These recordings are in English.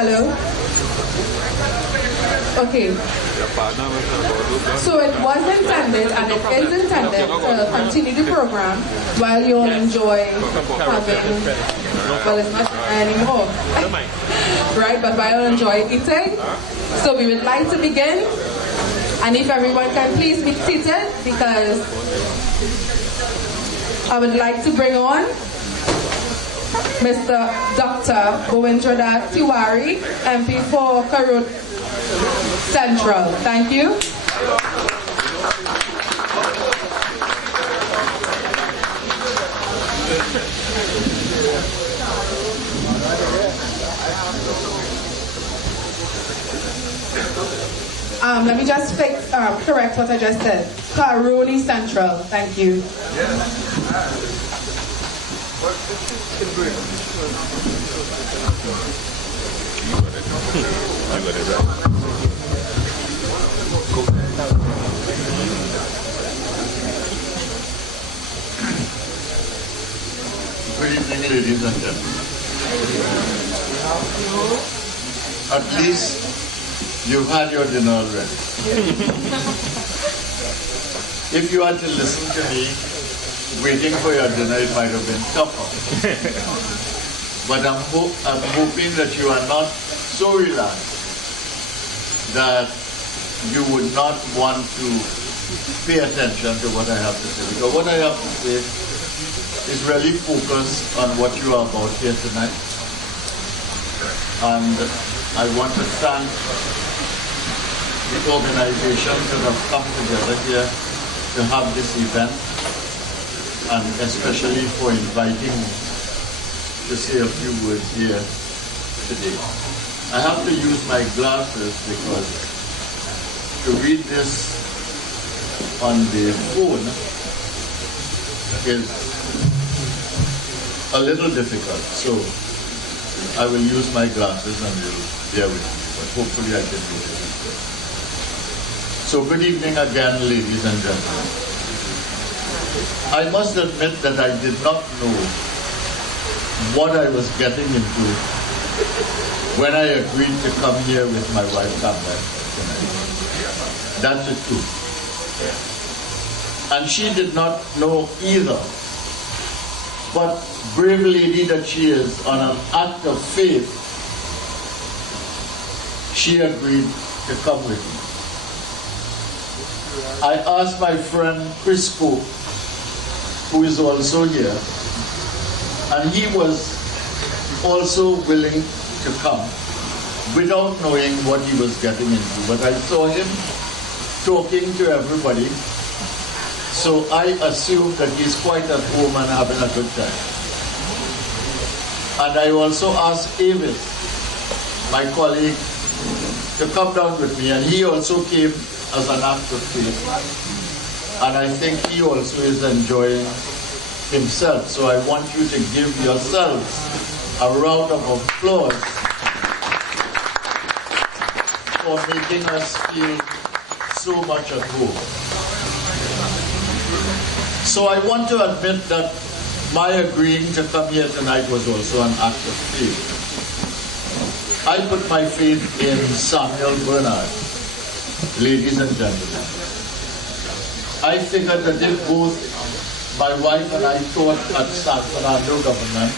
Hello? Okay. So it was intended and it is intended to continue the program while you all enjoy having, well, it's not anymore, right? But while you enjoy eating. So we would like to begin, and if everyone can please be seated, because I would like to bring on Mr. Dr. Govindranath Tiwari, MP for Karut Central. Thank you. Let me just correct what I just said. Karuni Central. Thank you. Good evening, ladies and gentlemen. At least you've had your dinner already. If you had to listen to me waiting for your dinner, it might have been tougher. But I'm hoping that you are not so relaxed that you would not want to pay attention to what I have to say. Because what I have to say is really focused on what you are about here tonight. And I want to thank the organizations that have come together here to have this event, and especially for inviting me to say a few words here today. I have to use my glasses because to read this on the phone is a little difficult, so I will use my glasses and you'll bear with me, but hopefully I can do it. So good evening again, ladies and gentlemen. I must admit that I did not know what I was getting into when I agreed to come here with my wife tonight. That's the truth. And she did not know either. But brave lady that she is, on an act of faith, she agreed to come with me. I asked my friend Chris Coop, who is also here, and he was also willing to come without knowing what he was getting into. But I saw him talking to everybody, so I assumed that he's quite at home and having a good time. And I also asked Avis, my colleague, to come down with me, and he also came as an act of faith. And I think he also is enjoying himself. So I want you to give yourselves a round of applause for making us feel so much at home. So I want to admit that my agreeing to come here tonight was also an act of faith. I put my faith in Samuel Bernard, ladies and gentlemen. I figured that if both my wife and I taught at San Fernando Government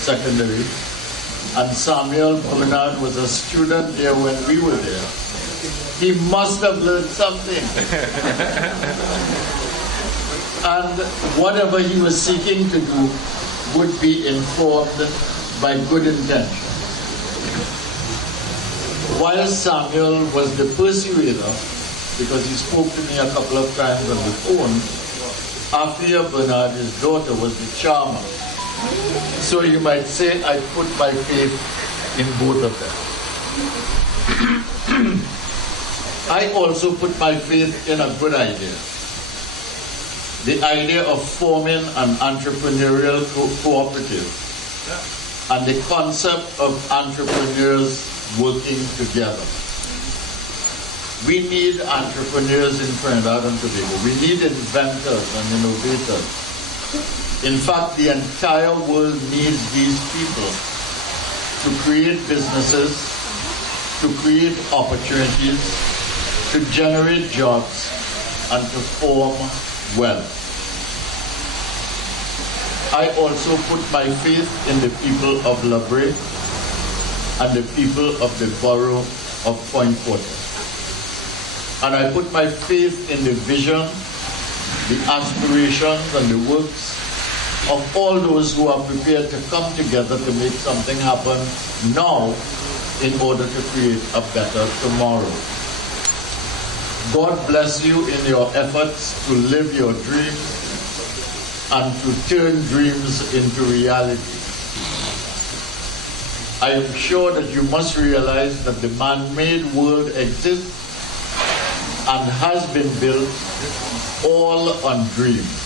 Secondary, and Samuel Bernard was a student there when we were there, he must have learned something. And whatever he was seeking to do would be informed by good intention. While Samuel was the persuader, because he spoke to me a couple of times on the phone, Afia Bernard, his daughter, was the charmer. So you might say I put my faith in both of them. I also put my faith in a good idea. The idea of forming an entrepreneurial cooperative and the concept of entrepreneurs working together. We need entrepreneurs in Trinidad and Tobago. We need inventors and innovators. In fact, the entire world needs these people to create businesses, to create opportunities, to generate jobs, and to form wealth. I also put my faith in the people of Borough and the people of the Borough of Fortin. And I put my faith in the vision, the aspirations, and the works of all those who are prepared to come together to make something happen now in order to create a better tomorrow. God bless you in your efforts to live your dreams and to turn dreams into reality. I am sure that you must realize that the man-made world exists and has been built all on dreams.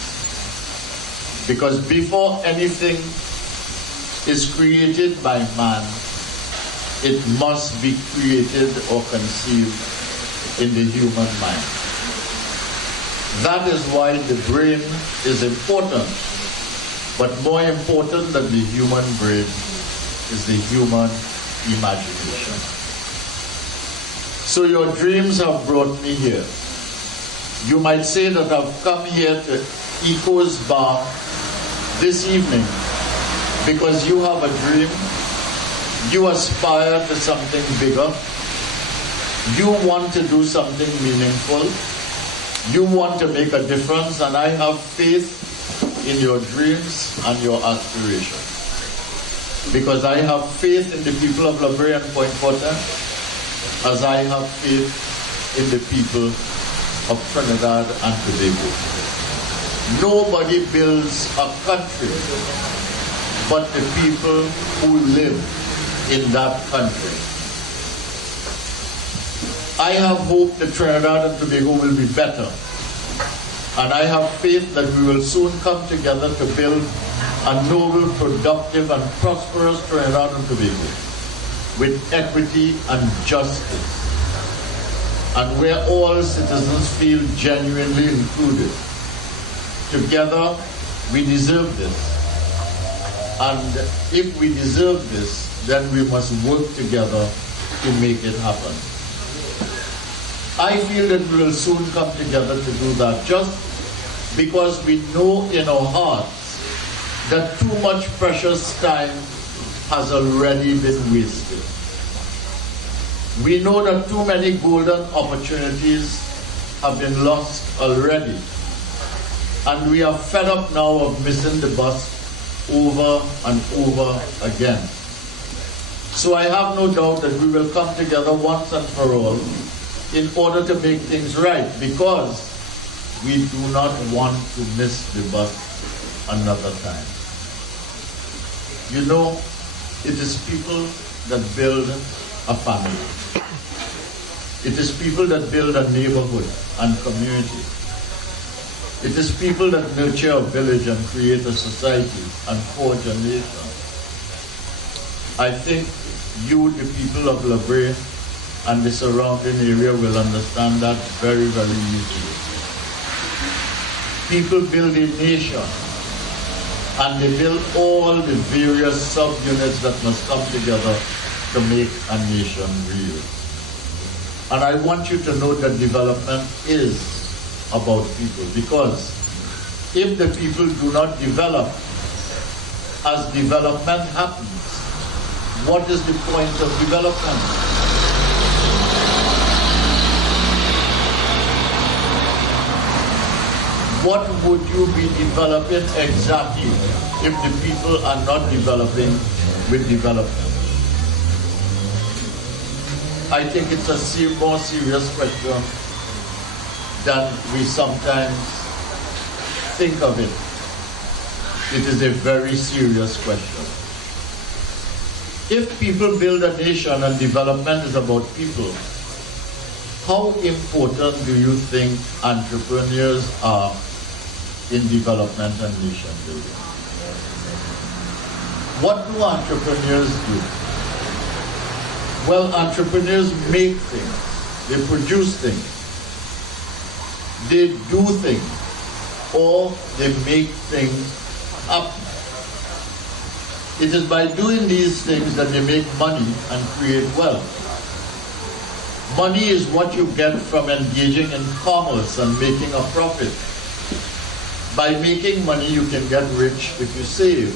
Because before anything is created by man, it must be created or conceived in the human mind. That is why the brain is important. But more important than the human brain is the human imagination. So your dreams have brought me here. You might say that I've come here to Eco's Bar this evening because you have a dream, you aspire to something bigger, you want to do something meaningful, you want to make a difference, and I have faith in your dreams and your aspirations. Because I have faith in the people of Borough and Fortin, as I have faith in the people of Trinidad and Tobago. Nobody builds a country but the people who live in that country. I have hope that Trinidad and Tobago will be better. And I have faith that we will soon come together to build a noble, productive, and prosperous Trinidad and Tobago with equity and justice, and where all citizens feel genuinely included. Together, we deserve this. And if we deserve this, then we must work together to make it happen. I feel that we will soon come together to do that, just because we know in our hearts that too much precious time has already been wasted. We know that too many golden opportunities have been lost already. And we are fed up now of missing the bus over and over again. So I have no doubt that we will come together once and for all in order to make things right, because we do not want to miss the bus another time. You know, it is people that build a family. It is people that build a neighborhood and community. It is people that nurture a village and create a society and forge a nation. I think you, the people of Borough and the surrounding area, will understand that very, very easily. People build a nation, and they build all the various subunits that must come together to make a nation real. And I want you to know that development is about people, because if the people do not develop, as development happens, what is the point of development? What would you be developing exactly if the people are not developing with development? I think it's a more serious question than we sometimes think of it. It is a very serious question. If people build a nation and development is about people, how important do you think entrepreneurs are in development and nation building? What do entrepreneurs do? Well, entrepreneurs make things, they produce things, they do things, or they make things happen. It is by doing these things that they make money and create wealth. Money is what you get from engaging in commerce and making a profit. By making money, you can get rich if you save.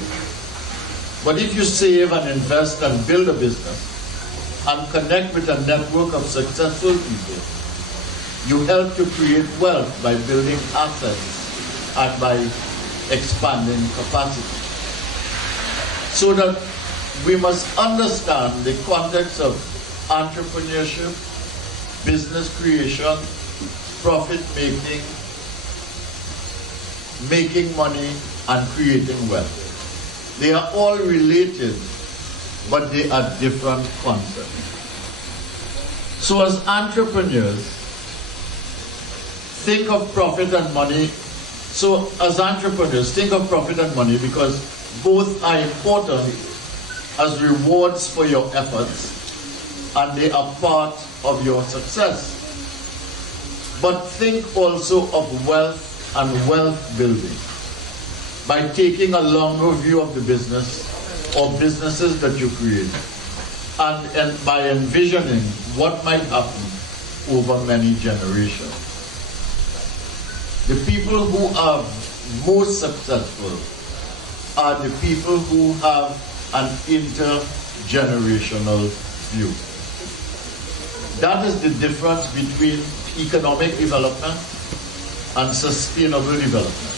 But if you save and invest and build a business and connect with a network of successful people, you help to create wealth by building assets and by expanding capacity. So that we must understand the context of entrepreneurship, business creation, profit making, making money, and creating wealth. They are all related, but they are different concepts. So as entrepreneurs, think of profit and money. So as entrepreneurs, think of profit and money because both are important as rewards for your efforts and they are part of your success. But think also of wealth and wealth building by taking a longer view of the business or businesses that you create and by envisioning what might happen over many generations. The people who are most successful are the people who have an intergenerational view. That is the difference between economic development and sustainable development.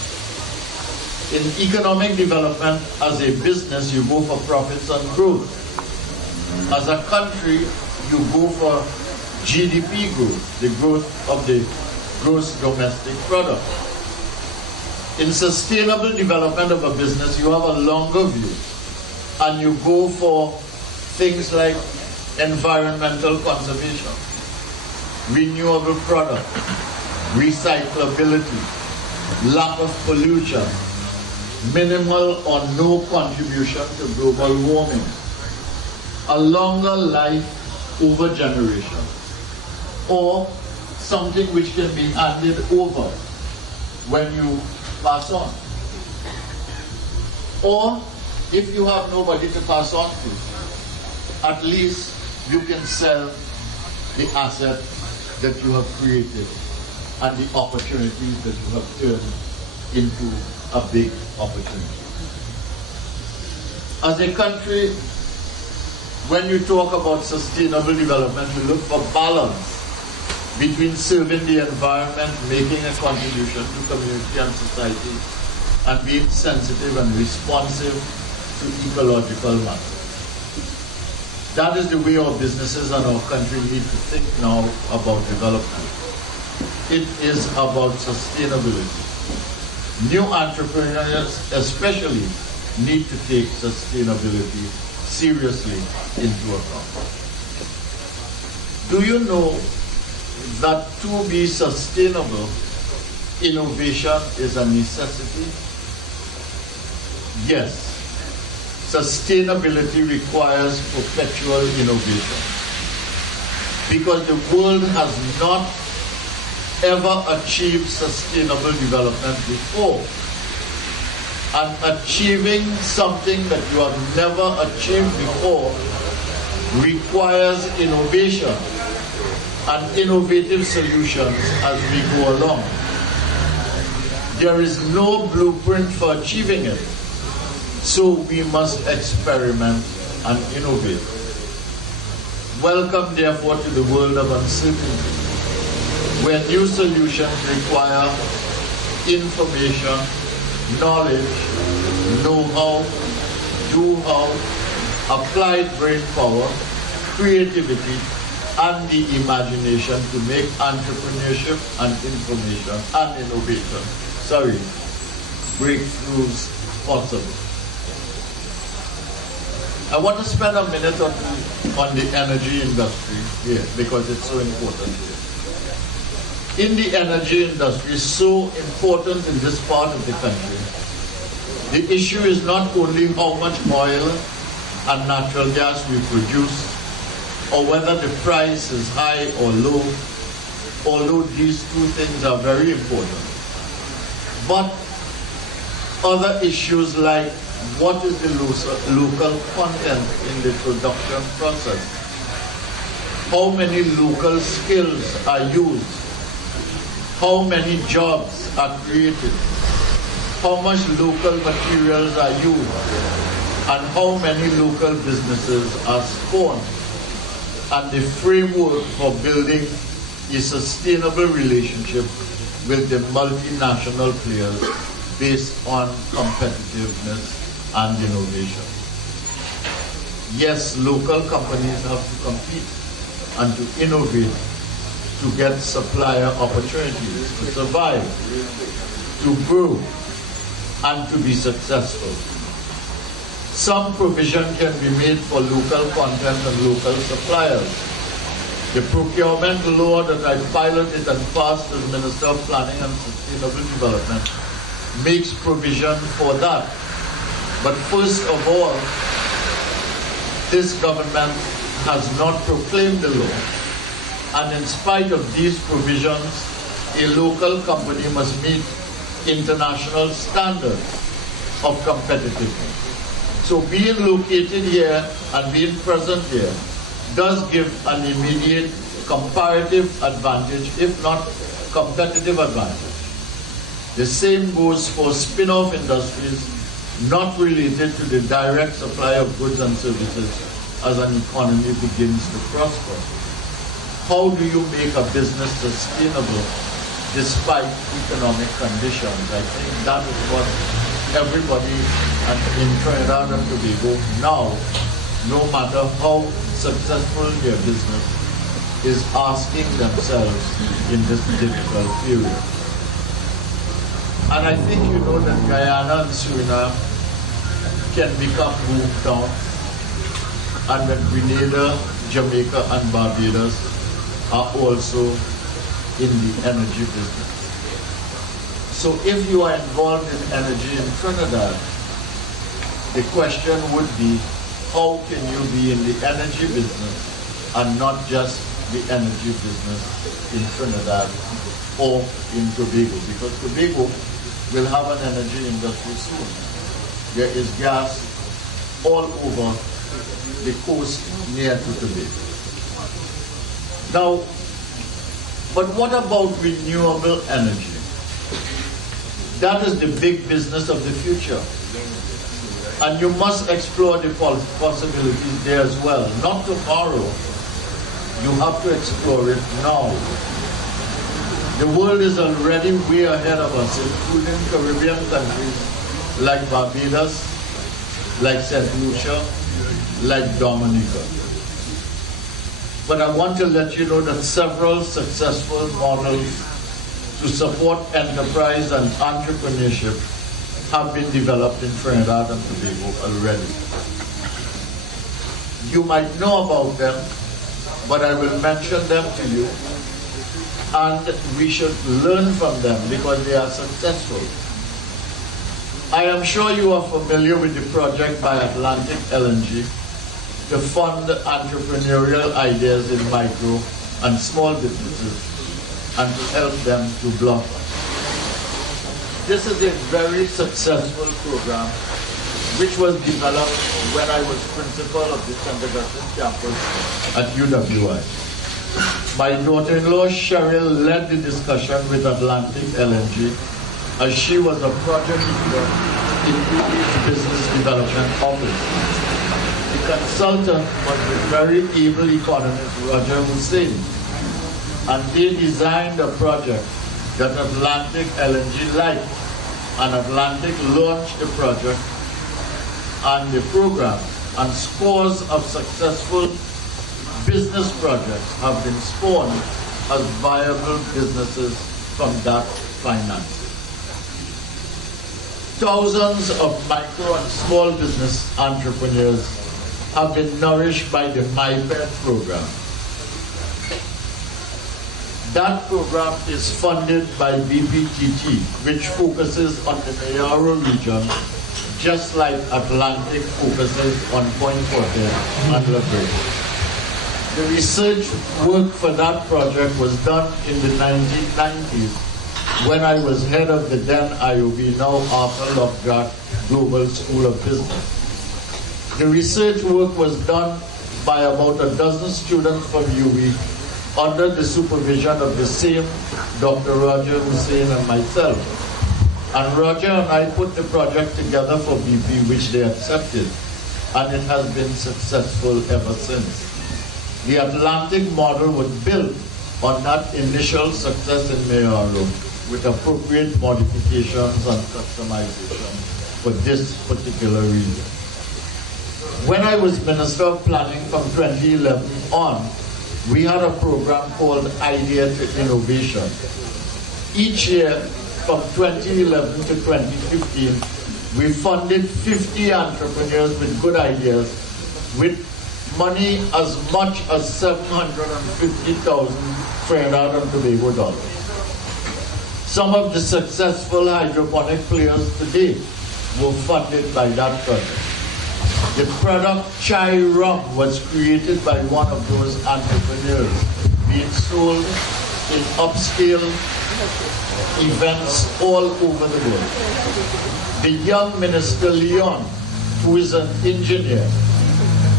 In economic development, as a business, you go for profits and growth. As a country, you go for GDP growth, the growth of the gross domestic product. In sustainable development of a business, you have a longer view, and you go for things like environmental conservation, renewable product, recyclability, lack of pollution, minimal or no contribution to global warming, a longer life over generation, or something which can be handed over when you pass on. Or if you have nobody to pass on to, at least you can sell the asset that you have created and the opportunities that you have turned into a big opportunity. As a country, when you talk about sustainable development, you look for balance between serving the environment, making a contribution to community and society, and being sensitive and responsive to ecological matters. That is the way our businesses and our country need to think now about development. It is about sustainability. New entrepreneurs especially need to take sustainability seriously into account. Do you know that to be sustainable, innovation is a necessity? Yes. Sustainability requires perpetual innovation because the world has not ever achieved sustainable development before. And achieving something that you have never achieved before requires innovation and innovative solutions as we go along. There is no blueprint for achieving it, so we must experiment and innovate. Welcome, therefore, to the world of uncertainty, where new solutions require information, knowledge, know-how, do-how, applied brain power, creativity, and the imagination to make entrepreneurship and information and innovation, breakthroughs possible. I want to spend a minute or two on the energy industry here because it's so important here. In the energy industry, so important in this part of the country, the issue is not only how much oil and natural gas we produce, or whether the price is high or low, although these two things are very important. But other issues like what is the local content in the production process? How many local skills are used? How many jobs are created? How much local materials are used? And how many local businesses are spawned? And the framework for building a sustainable relationship with the multinational players based on competitiveness and innovation. Yes, local companies have to compete and to innovate to get supplier opportunities, to survive, to grow, and to be successful. Some provision can be made for local content and local suppliers. The procurement law that I piloted and passed as Minister of Planning and Sustainable Development makes provision for that. But first of all, this government has not proclaimed the law. And in spite of these provisions, a local company must meet international standards of competitiveness. So being located here and being present here does give an immediate comparative advantage, if not competitive advantage. The same goes for spin-off industries not related to the direct supply of goods and services as an economy begins to prosper. How do you make a business sustainable despite economic conditions? I think that is what everybody in Trinidad and Tobago now, no matter how successful their business, is asking themselves in this difficult period. And I think you know that Guyana and Suriname can become moved down, and that Grenada, Jamaica, and Barbados are also in the energy business. So if you are involved in energy in Trinidad, the question would be, how can you be in the energy business and not just the energy business in Trinidad or in Tobago? Because Tobago will have an energy industry soon. There is gas all over the coast near to Tobago. Now, but what about renewable energy? That is the big business of the future. And you must explore the possibilities there as well. Not tomorrow. You have to explore it now. The world is already way ahead of us, including Caribbean countries like Barbados, like St. Lucia, like Dominica. But I want to let you know that several successful models to support enterprise and entrepreneurship have been developed in Trinidad and Tobago already. You might know about them, but I will mention them to you, and we should learn from them because they are successful. I am sure you are familiar with the project by Atlantic LNG to fund entrepreneurial ideas in micro and small businesses and to help them to blossom. This is a very successful program which was developed when I was principal of the St. Augustine campus at UWI. My daughter-in-law Cheryl led the discussion with Atlantic LNG as she was a project leader in UWI's business development office. The consultant was the very able economist Roger Hussein, and they designed a project that Atlantic LNG liked, and Atlantic launched the project and the program, and scores of successful business projects have been spawned as viable businesses from that financing. Thousands of micro and small business entrepreneurs have been nourished by the MyPet program. That program is funded by BPTT, which focuses on the Mayaro region, just like Atlantic focuses on Point Fortin and La Brea. The research work for that project was done in the 1990s when I was head of the then IOB, now Arthur Lovejoy Global School of Business. The research work was done by about a dozen students from UWI under the supervision of the same Dr. Roger Hussain and myself. And Roger and I put the project together for BP, which they accepted, and it has been successful ever since. The Atlantic model was built on that initial success in Mayaro with appropriate modifications and customization for this particular region. When I was Minister of Planning from 2011 on, we had a program called Idea to Innovation. Each year, from 2011 to 2015, we funded 50 entrepreneurs with good ideas with money as much as 750,000 Trinidad and Tobago dollars. Some of the successful hydroponic players today were funded by that project. The product Chai Rum was created by one of those entrepreneurs, being sold in upscale events all over the world. The young Minister Leon, who is an engineer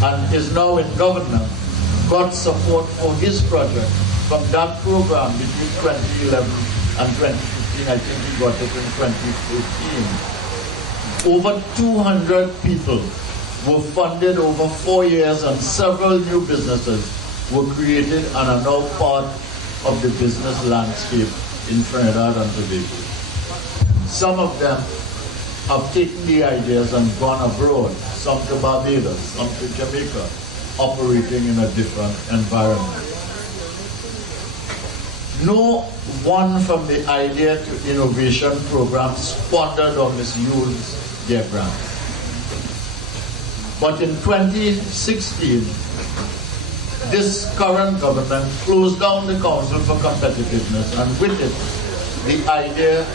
and is now in government, got support for his project from that program between 2011 and 2015. I think he got it in 2015. Over 200 people were funded over 4 years, and several new businesses were created and are now part of the business landscape in Trinidad and Tobago. Some of them have taken the ideas and gone abroad, some to Barbados, some to Jamaica, operating in a different environment. No one from the Idea to Innovation program squandered or misused their grants. But in 2016, this current government closed down the Council for Competitiveness, and with it, the Idea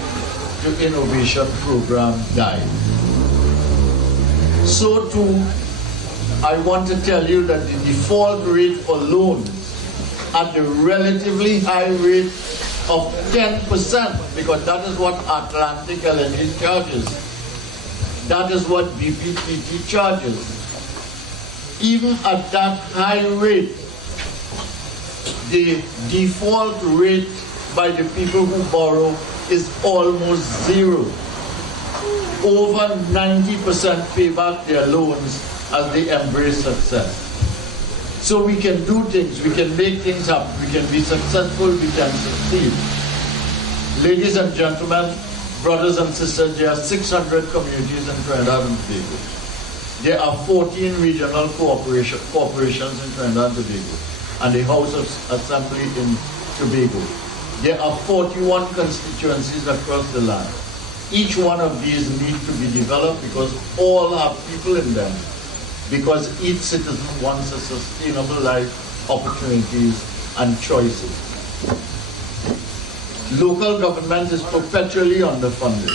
to Innovation program died. So too, I want to tell you that the default rate for loans at the relatively high rate of 10%, because that is what Atlantic LNG charges. That is what BPPT charges. Even at that high rate, the default rate by the people who borrow is almost zero. Over 90% pay back their loans as they embrace success. So we can do things, we can make things happen, we can be successful, we can succeed. Ladies and gentlemen, brothers and sisters, there are 600 communities in Trinidad and Tobago. There are 14 regional corporations in Trinidad and Tobago, and the House of Assembly in Tobago. There are 41 constituencies across the land. Each one of these need to be developed because all have people in them, because each citizen wants a sustainable life, opportunities, and choices. Local government is perpetually underfunded.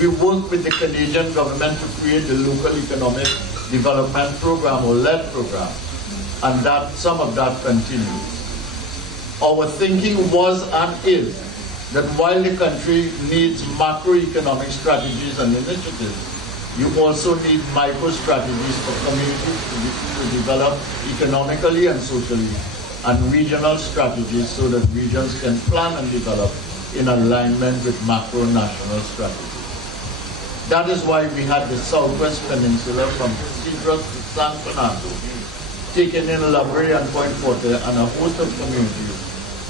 We work with the Canadian government to create the Local Economic Development Program, or LED program, and that some of that continues. Our thinking was and is that while the country needs macroeconomic strategies and initiatives, you also need micro strategies for communities to develop economically and socially, and regional strategies so that regions can plan and develop in alignment with macro-national strategies. That is why we had the Southwest Peninsula from Cedros to San Fernando, taken in La Brea and Point Fortin, and a host of communities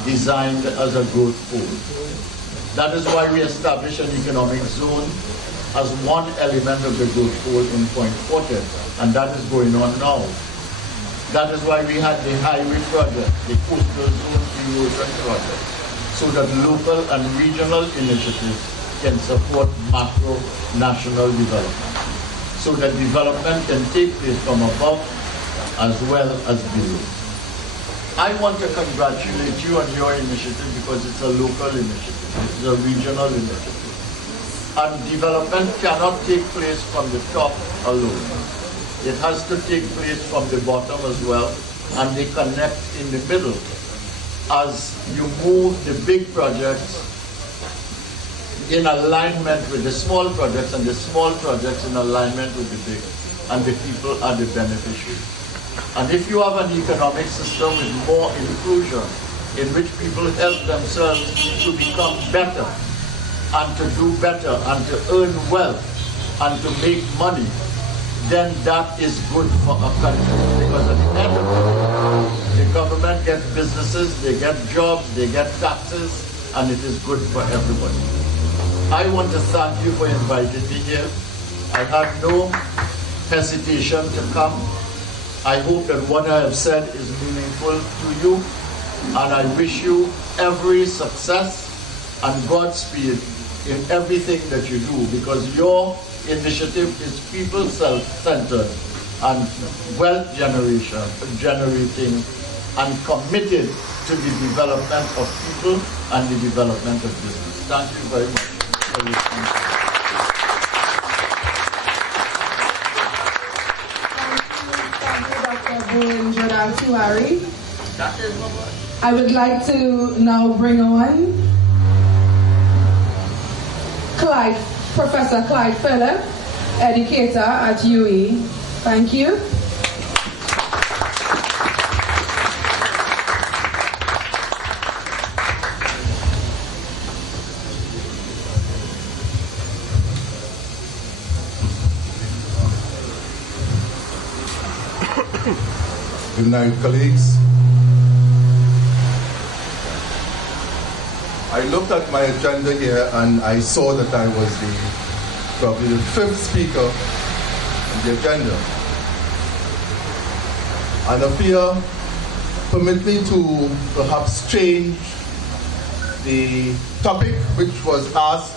designed as a growth pool. That is why we established an economic zone as one element of the growth pool in Point Fortin, and that is going on now. That is why we had the highway project, the coastal zone erosion project, so that local and regional initiatives can support macro national development, so that development can take place from above as well as below. I want to congratulate you on your initiative because it's a local initiative, it's a regional initiative. And development cannot take place from the top alone. It has to take place from the bottom as well, and they connect in the middle. As you move the big projects in alignment with the small projects, and the small projects in alignment with the big, and the people are the beneficiaries. And if you have an economic system with more inclusion, in which people help themselves to become better, and to do better, and to earn wealth, and to make money, then that is good for a country. Because at the end of the day, the government gets businesses, they get jobs, they get taxes, and it is good for everybody. I want to thank you for inviting me here. I have no hesitation to come. I hope that what I have said is meaningful to you, and I wish you every success and Godspeed in everything that you do, because your initiative is people-centered and wealth generating and committed to the development of people and the development of business. Thank you very much for listening. I would like to now bring on Professor Clyde Phillip, educator at UE. Thank you. Good night, colleagues. I looked at my agenda here and I saw that I was probably the fifth speaker on the agenda. And I fear, permit me to perhaps change the topic which was asked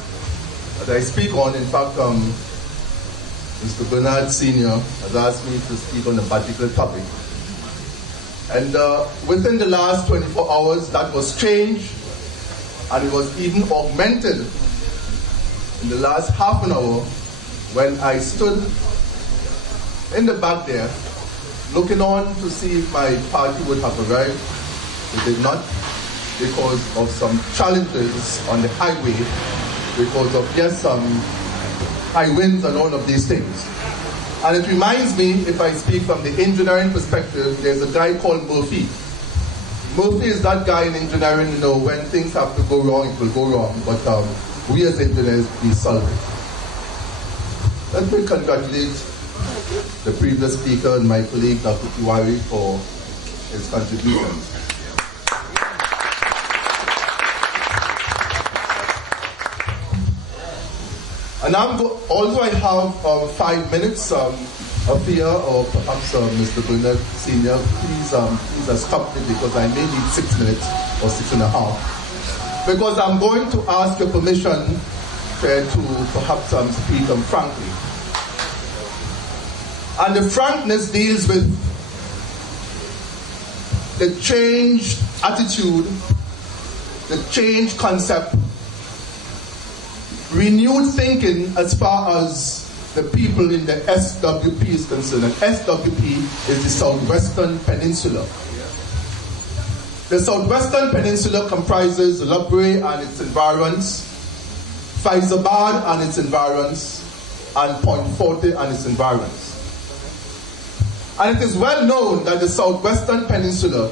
that I speak on. In fact, Mr. Bernard Sr. has asked me to speak on a particular topic. And within the last 24 hours, that was changed, and it was even augmented in the last half an hour when I stood in the back there, looking on to see if my party would have arrived. It did not, because of some challenges on the highway, because of, yes, some high winds and all of these things. And it reminds me, if I speak from the engineering perspective, there's a guy called Murphy. Murphy is that guy in engineering, you know, when things have to go wrong, it will go wrong. But we as engineers, we solve it. Let me congratulate the previous speaker and my colleague, Dr. Tiwari, for his contributions. And although I have 5 minutes, Afia or perhaps Mr. Bernard Sr., please stop me, because I may need 6 minutes or 6.5. Because I'm going to ask your permission to perhaps speak frankly. And the frankness deals with the changed attitude, the changed concept, renewed thinking as far as the people in the SWP is concerned. And SWP is the Southwestern Peninsula. The Southwestern Peninsula comprises Lubre and its environs, Faizabad and its environs, and Point Fortin and its environs. And it is well known that the Southwestern Peninsula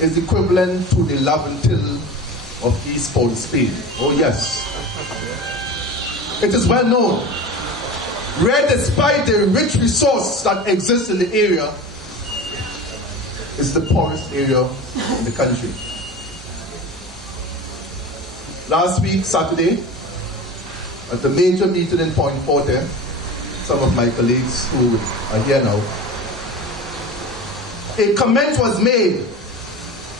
is equivalent to the Laventil of East Port Spain. Oh yes. It is well known, where despite the rich resource that exists in the area, is the poorest area in the country. Last week, Saturday, at the major meeting in Point Fortin, some of my colleagues who are here now, a comment was made,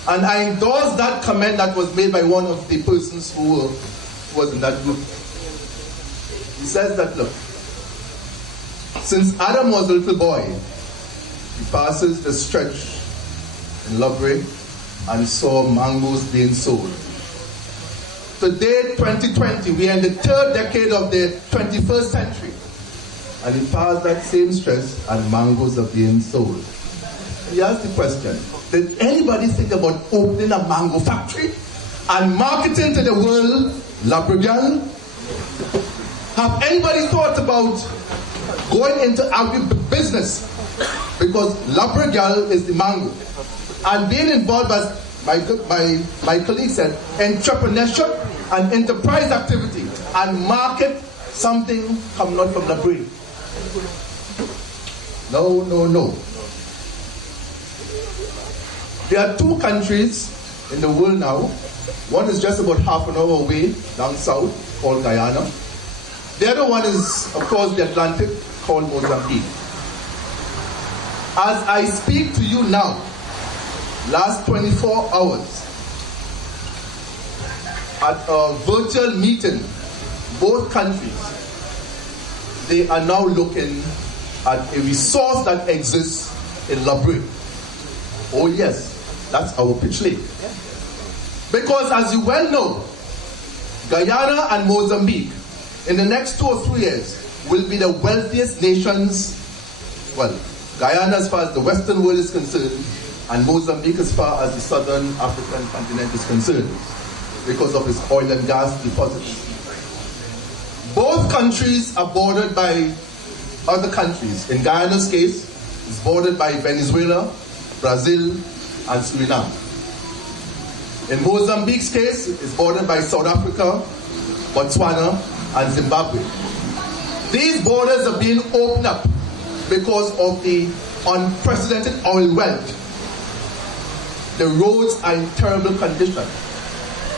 and I endorse that comment that was made by one of the persons who was in that group. He says that, look, since Adam was a little boy, he passes the stretch in Lubre and saw mangoes being sold. Today, 2020, we are in the third decade of the 21st century, and he passed that same stretch and mangoes are being sold. He asked the question, did anybody think about opening a mango factory and marketing to the world, Labregian, Have anybody thought about going into agribusiness? Because Labrador is the mango. And being involved, as my colleague said, entrepreneurship and enterprise activity, and market something coming out from Labrador. No, no, no. There are two countries in the world now. One is just about half an hour away down south, called Guyana. The other one is, of course, the Atlantic, called Mozambique. As I speak to you now, last 24 hours, at a virtual meeting, both countries, they are now looking at a resource that exists in Labrador. Oh yes, that's our pitch lake. Because as you well know, Guyana and Mozambique, in the next 2 or 3 years, will be the wealthiest nations. Well, Guyana as far as the Western world is concerned, and Mozambique as far as the Southern African continent is concerned, because of its oil and gas deposits. Both countries are bordered by other countries. In Guyana's case, it's bordered by Venezuela, Brazil, and Suriname. In Mozambique's case, it's bordered by South Africa, Botswana, and Zimbabwe. These borders are being opened up because of the unprecedented oil wealth. The roads are in terrible condition,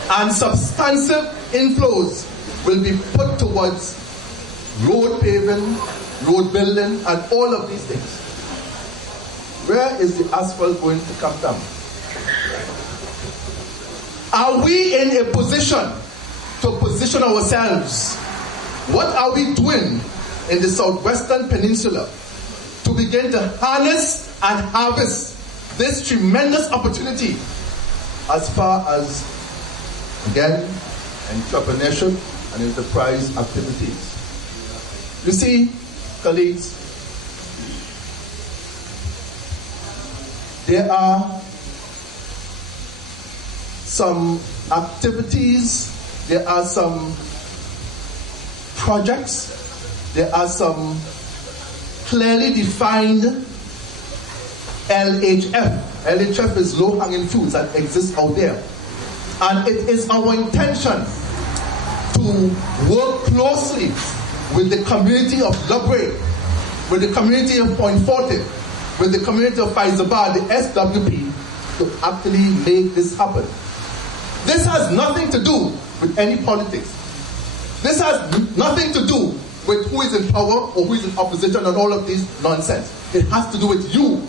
and substantive inflows will be put towards road paving, road building, and all of these things. Where is the asphalt going to come from? Are we in a position to position ourselves? What are we doing in the southwestern peninsula to begin to harness and harvest this tremendous opportunity as far as, again, entrepreneurship and enterprise activities? You see, colleagues, there are some activities, there are some projects, there are some clearly defined LHF. LHF is low-hanging fruits that exist out there. And it is our intention to work closely with the community of Labrador, with the community of Fortin, with the community of Faizabad, the SWP, to actually make this happen. This has nothing to do with any politics. This has nothing to do with who is in power or who is in opposition and all of this nonsense. It has to do with you.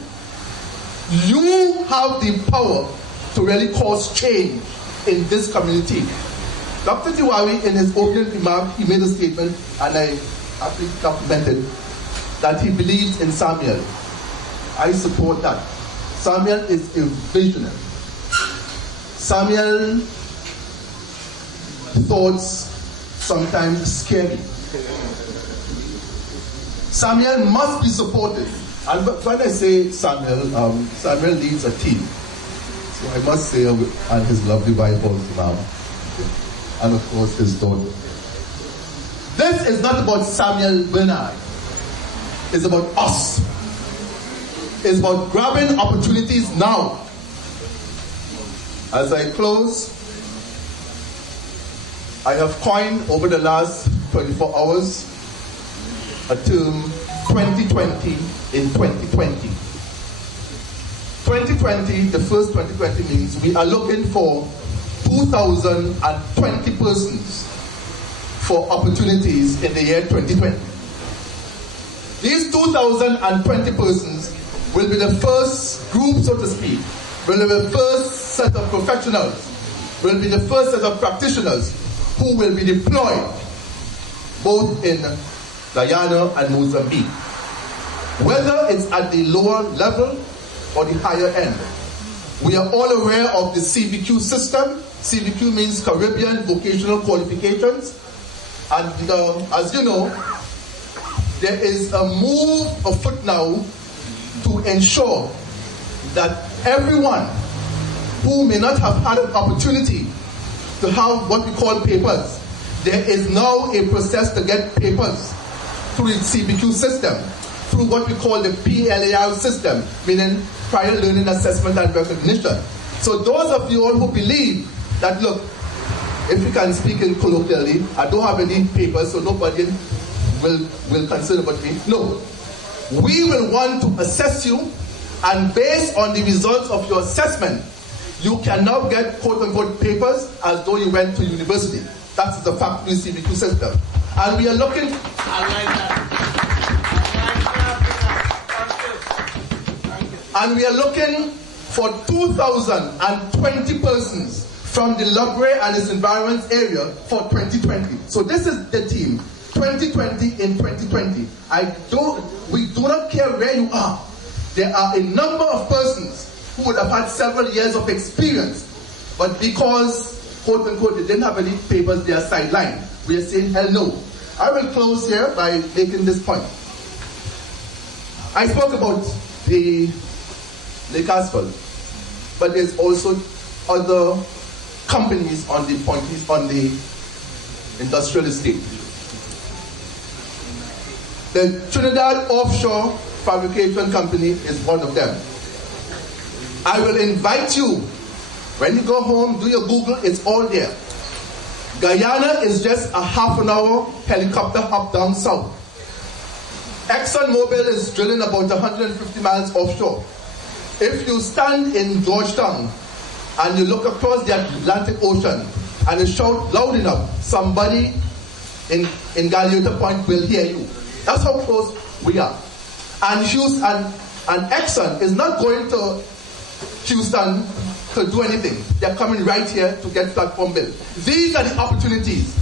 You have the power to really cause change in this community. Dr. Tiwari, in his opening remark, he made a statement, and I actually complimented, that he believes in Samuel. I support that. Samuel is a visionary. Samuel thoughts sometimes scary. Samuel must be supported. And when I say Samuel, Samuel leads a team. So I must say, and his lovely wife also, and of course his daughter. This is not about Samuel Bernard. It's about us. It's about grabbing opportunities now. As I close, I have coined over the last 24 hours a term, 2020 in 2020. 2020, the first 2020 means we are looking for 2,020 persons for opportunities in the year 2020. These 2,020 persons will be the first group, so to speak, will be the first set of professionals, will be the first set of practitioners who will be deployed both in Guyana and Mozambique. Whether it's at the lower level or the higher end. We are all aware of the CVQ system. CVQ means Caribbean Vocational Qualifications. And as you know, there is a move afoot now to ensure that everyone who may not have had an opportunity to have what we call papers there is now a process to get papers through the CBQ system, through what we call the PLAR system, meaning prior learning assessment and recognition. So those of you all who believe that, look, if you can speak in colloquially, I don't have any papers, so nobody will concern about me. No. We will want to assess you, and based on the results of your assessment, you can now get quote-unquote papers as though you went to university. That's the fact with the CBQ system. And we are looking... I like that. And we are looking for 2,020 persons from the library and its environments area for 2020. So this is the team, 2020 in 2020. We do not care where you are. There are a number of persons who would have had several years of experience, but because, quote unquote, they didn't have any papers, they are sidelined. We are saying hell no. I will close here by making this point. I spoke about the Lake Asphalt, but there's also other companies on the industrial estate. The Trinidad Offshore Fabrication Company is one of them. I will invite you, when you go home, do your Google, it's all there. Guyana is just a half an hour helicopter hop down south. ExxonMobil is drilling about 150 miles offshore. If you stand in Georgetown and you look across the Atlantic Ocean and you shout loud enough, somebody in Galliota Point will hear you. That's how close we are. And Houston and Exxon is not going to Houston to do anything. They're coming right here to get platform built. These are the opportunities.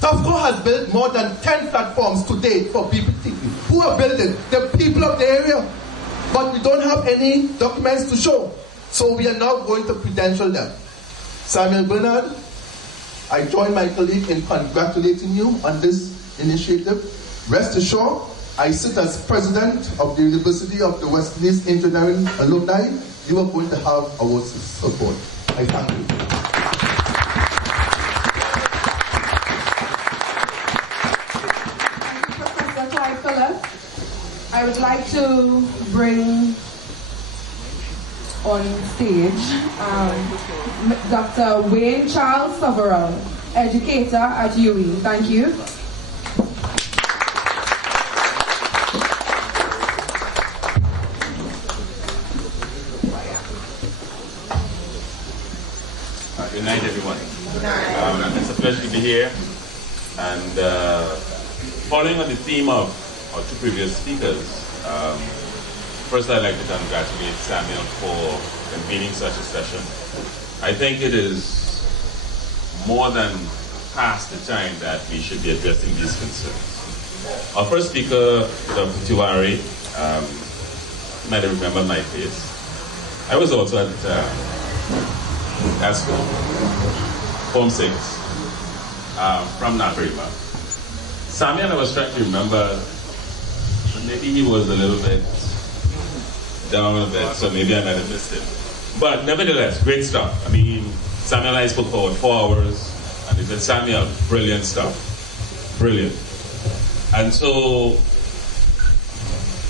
TUFCO has built more than 10 platforms to date for BPT. Who have built it? The people of the area. But we don't have any documents to show. So we are now going to credential them. Samuel Bernard, I join my colleague in congratulating you on this initiative. Rest assured, I sit as president of the University of the West Indies Engineering Alumni. You are going to have our support. I thank you. Professor Clyde Phillips. I would like to bring on stage Dr. Wayne Charles Sovereign, educator at UE. Thank you. Good night, everyone. It's a pleasure to be here. And following on the theme of our two previous speakers, first I'd like to congratulate Samuel for convening such a session. I think it is more than past the time that we should be addressing these concerns. Our first speaker, Dr. Tiwari, you might remember my face. I was also at school, Form 6, from Naparima. Samuel, I was trying to remember, maybe he was a little bit down a bit, so maybe I might have missed it. But nevertheless, great stuff. I mean, Samuel and I spoke for 4 hours, and he said, Samuel, brilliant stuff. Brilliant. And so,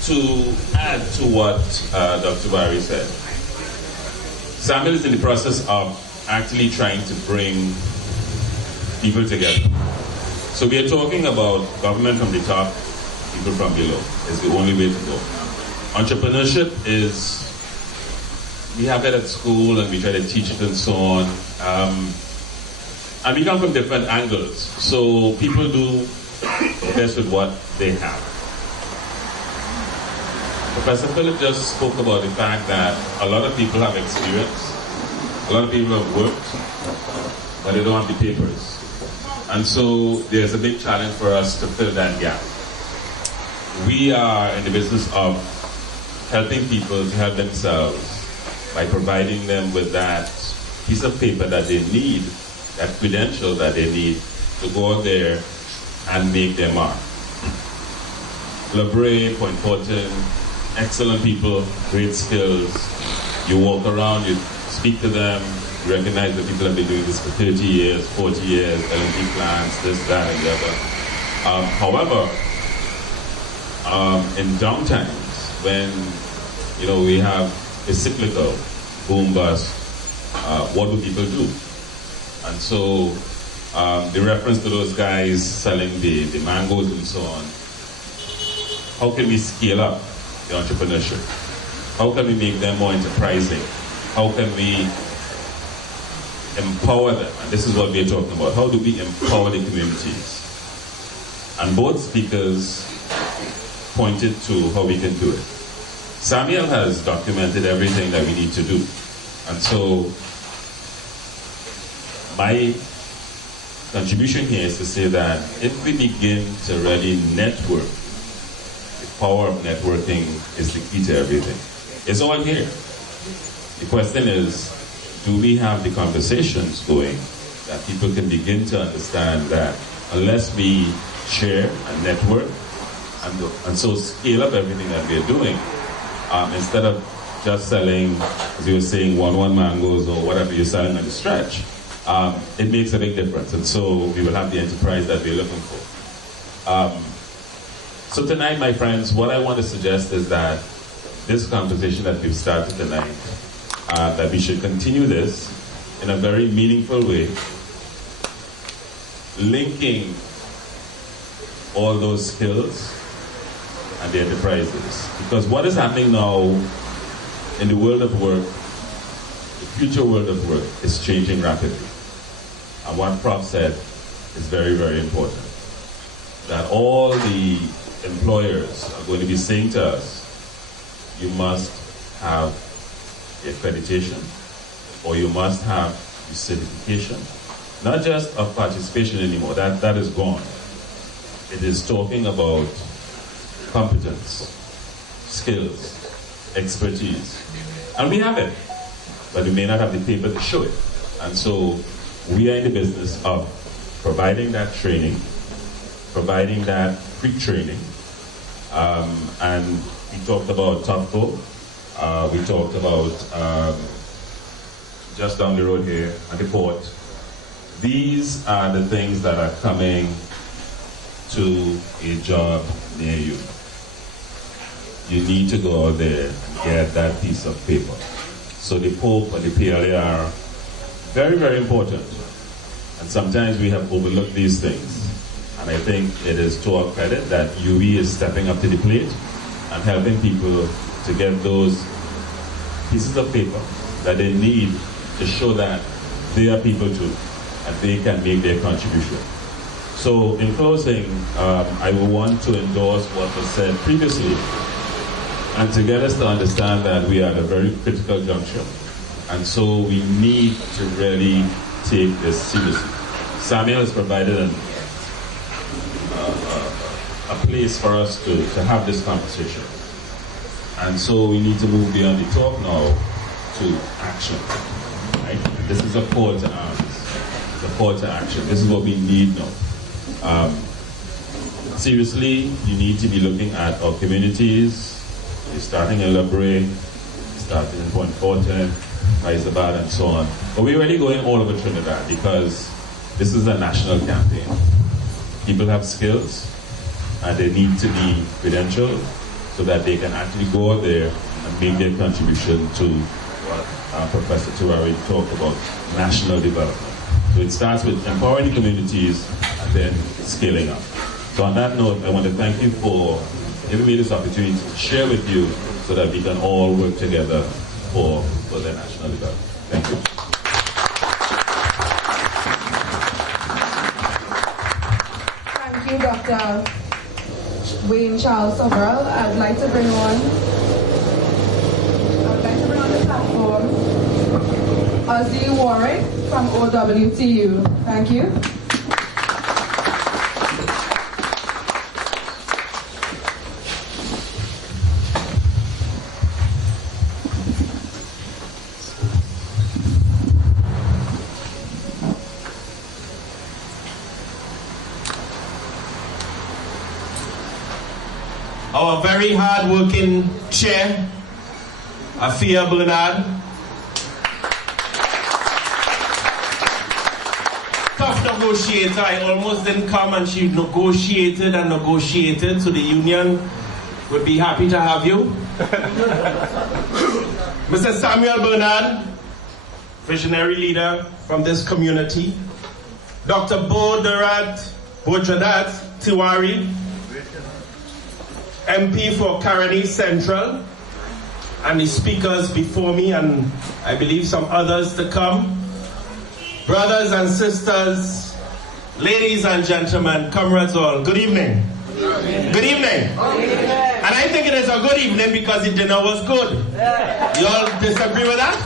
to add to what Dr. Barry said, Samuel is in the process of actually trying to bring people together. So we are talking about government from the top, people from below. It's the only way to go. Entrepreneurship is, we have it at school and we try to teach it and so on. And we come from different angles. So people do best with what they have. Professor Philip just spoke about the fact that a lot of people have experience, a lot of people have worked, but they don't have the papers. And so there's a big challenge for us to fill that gap. We are in the business of helping people to help themselves by providing them with that piece of paper that they need, that credential that they need to go out there and make their mark. Borough, Fortin, excellent people, great skills. You walk around, you speak to them, We recognize that people have been doing this for 30 years, 40 years, LNG plants, this, that, and the other. However, in downtimes, when we have a cyclical boom bust, what do people do? And so the reference to those guys selling the mangoes and so on, how can we scale up the entrepreneurship? How can we make them more enterprising? How can we empower them? And this is what we're talking about. How do we empower the communities? And both speakers pointed to how we can do it. Samuel has documented everything that we need to do. And so my contribution here is to say that if we begin to really network, the power of networking is the key to everything. It's all here. The question is, do we have the conversations going that people can begin to understand that unless we share and network and so scale up everything that we're doing, instead of just selling, as you were saying, one mangoes or whatever you're selling on the stretch, it makes a big difference. And so we will have the enterprise that we're looking for. So tonight, my friends, what I want to suggest is that this conversation that we've started tonight, that we should continue this in a very meaningful way, linking all those skills and the enterprises. Because what is happening now in the world of work, the future world of work, is changing rapidly. And what Prof said is very, very important. That all the employers are going to be saying to us, you must have the accreditation, or you must have the certification, not just of participation anymore, that is gone. It is talking about competence, skills, expertise. And we have it, but we may not have the paper to show it. And so we are in the business of providing that training, providing that pre-training. And we talked about TOEFL. We talked about just down the road here at the port. These are the things that are coming to a job near you. You need to go out there and get that piece of paper. So the POP and the PLA are very, very important. And sometimes we have overlooked these things. And I think it is to our credit that UV is stepping up to the plate and helping people to get those pieces of paper that they need to show that they are people too, and they can make their contribution. So in closing, I will want to endorse what was said previously, and to get us to understand that we are at a very critical juncture, and so we need to really take this seriously. Samuel has provided a place for us to have this conversation. And so we need to move beyond the talk now to action. Right? This is a call to arms. It's a call to action. This is what we need now. Seriously, you need to be looking at our communities. You're starting in Borough, starting in Fortin, Hyderabad, and so on. But we're really going all over Trinidad because this is a national campaign. People have skills and they need to be credentialed so that they can actually go out there and make their contribution to what Professor Tiwari talked about, national development. So it starts with empowering the communities and then scaling up. So on that note, I want to thank you for giving me this opportunity to share with you so that we can all work together for the national development. Thank you. Thank you, Dr. Wayne Charles Somerville. I'd like to bring on the platform Ozzy Warwick from OWTU. Thank you. Our very hard-working chair, Afia Bernard. negotiator. I almost didn't come, and she negotiated and negotiated, so the union would be happy to have you. Mr. Samuel Bernard, visionary leader from this community. Dr. Bodradat Tiwari, MP for Karani Central, and the speakers before me, and I believe some others to come. Brothers and sisters, ladies and gentlemen, comrades all, good evening. Good evening. Good evening. And I think it is a good evening because the dinner was good. You all disagree with that?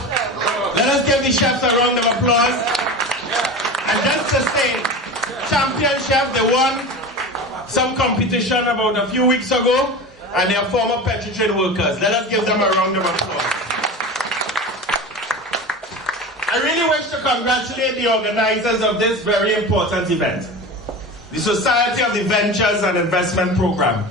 Let us give the chefs a round of applause. And just to say, champion chef, they won some competition about a few weeks ago, and they are former petri train workers. Let us give them a round of applause. I really wish to congratulate the organizers of this very important event. The Society of the Ventures and Investment Program,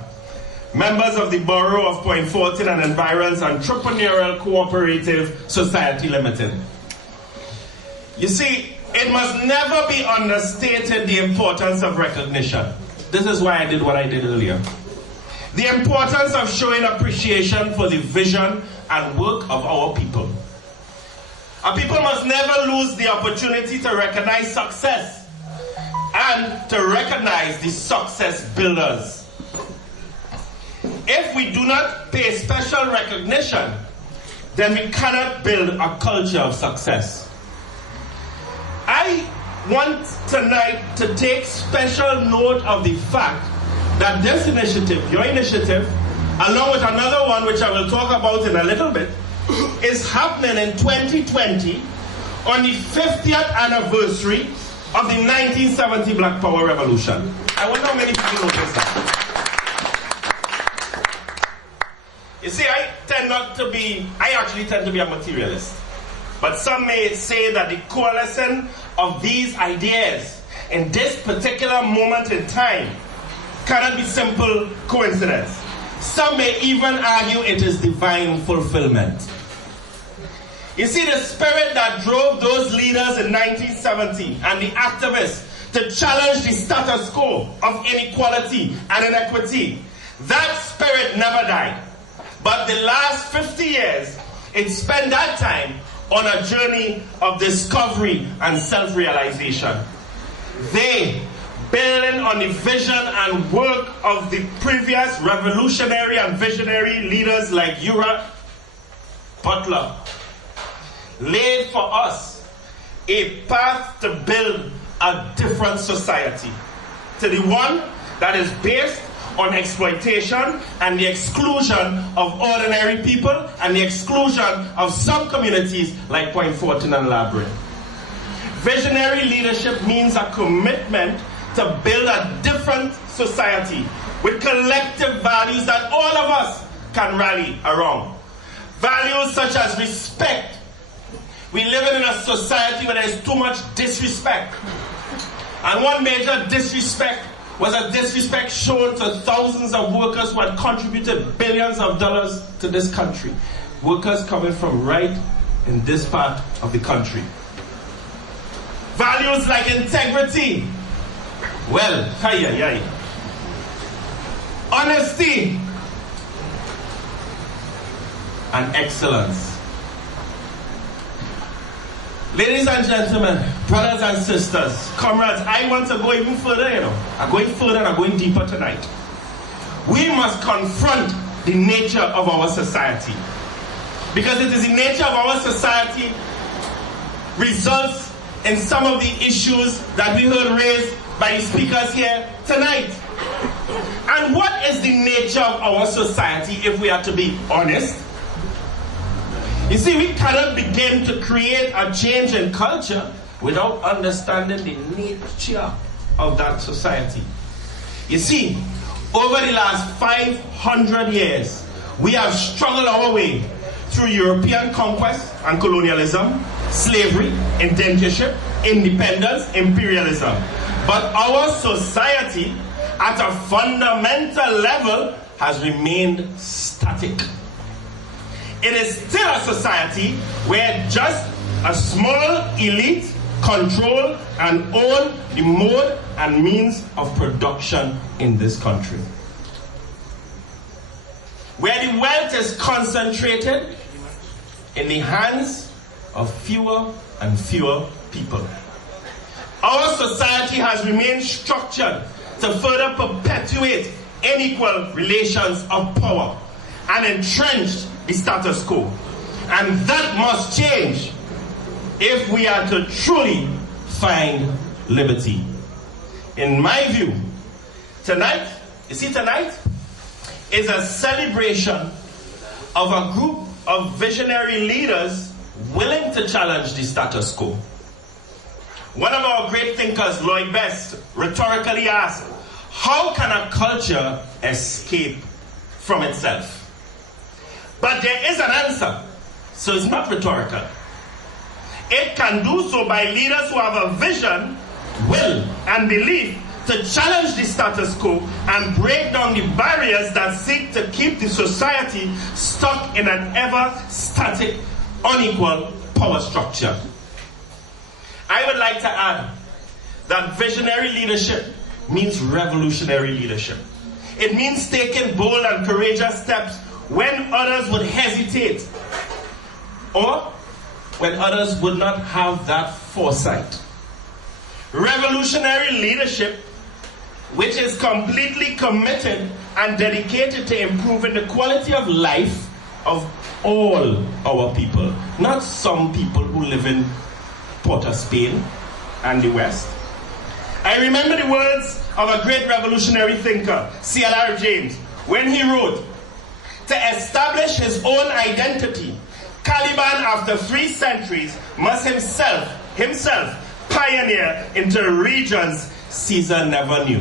members of the Borough of Fortin and Environs Entrepreneurial Cooperative Society Limited. You see, it must never be understated the importance of recognition. This is why I did what I did earlier. The importance of showing appreciation for the vision and work of our people. Our people must never lose the opportunity to recognize success and to recognize the success builders. If we do not pay special recognition, then we cannot build a culture of success. I want tonight to take special note of the fact that this initiative, your initiative, along with another one which I will talk about in a little bit, is happening in 2020 on the 50th anniversary of the 1970 Black Power Revolution. I wonder how many people notice that. You see, I actually tend to be a materialist. But some may say that the coalescence of these ideas in this particular moment in time cannot be simple coincidence. Some may even argue it is divine fulfillment. You see, the spirit that drove those leaders in 1970 and the activists to challenge the status quo of inequality and inequity, that spirit never died. But the last 50 years, it spent that time on a journey of discovery and self-realization. They, building on the vision and work of the previous revolutionary and visionary leaders like Ura Butler, laid for us a path to build a different society, to the one that is based on exploitation and the exclusion of ordinary people and the exclusion of some communities like Point Fortin and Labyrinth. Visionary leadership means a commitment to build a different society with collective values that all of us can rally around. Values such as respect. We live in a society where there is too much disrespect. And one major disrespect was a disrespect shown to thousands of workers who had contributed billions of dollars to this country. Workers coming from right in this part of the country. Values like integrity. Well, honesty and excellence. Ladies and gentlemen, brothers and sisters, comrades, I want to go even further, I'm going further and I'm going deeper tonight. We must confront the nature of our society. Because it is the nature of our society results in some of the issues that we heard raised by the speakers here tonight. And what is the nature of our society if we are to be honest? You see, we cannot begin to create a change in culture without understanding the nature of that society. You see, over the last 500 years, we have struggled our way through European conquest and colonialism, slavery, indentureship, independence, imperialism. But our society, at a fundamental level, has remained static. It is still a society where just a small elite control and own the mode and means of production in this country. Where the wealth is concentrated in the hands of fewer and fewer people. Our society has remained structured to further perpetuate unequal relations of power and entrench the status quo. And that must change if we are to truly find liberty. In my view, tonight is a celebration of a group of visionary leaders willing to challenge the status quo. One of our great thinkers, Lloyd Best, rhetorically asked, how can a culture escape from itself? But there is an answer, so it's not rhetorical. It can do so by leaders who have a vision, will, and belief to challenge the status quo and break down the barriers that seek to keep the society stuck in an ever-static, unequal power structure. I would like to add that visionary leadership means revolutionary leadership. It means taking bold and courageous steps when others would hesitate or when others would not have that foresight. Revolutionary leadership, which is completely committed and dedicated to improving the quality of life of all our people, not some people who live in Port of Spain and the West. I remember the words of a great revolutionary thinker, C.L.R. James, when he wrote, to establish his own identity, Caliban, after 3 centuries, must himself pioneer into regions Caesar never knew.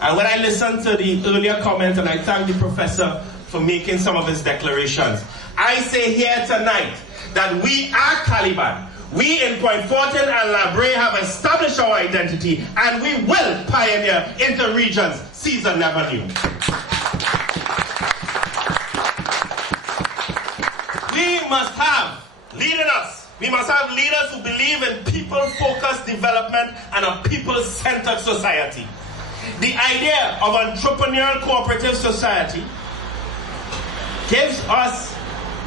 And when I listened to the earlier comment, and I thank the professor for making some of his declarations, I say here tonight that we are Caliban. We in Point Fortin and La Brea have established our identity, and we will pioneer into regions Caesar never knew. We must have, leading us, we must have leaders who believe in people-focused development and a people-centered society. The idea of entrepreneurial cooperative society gives us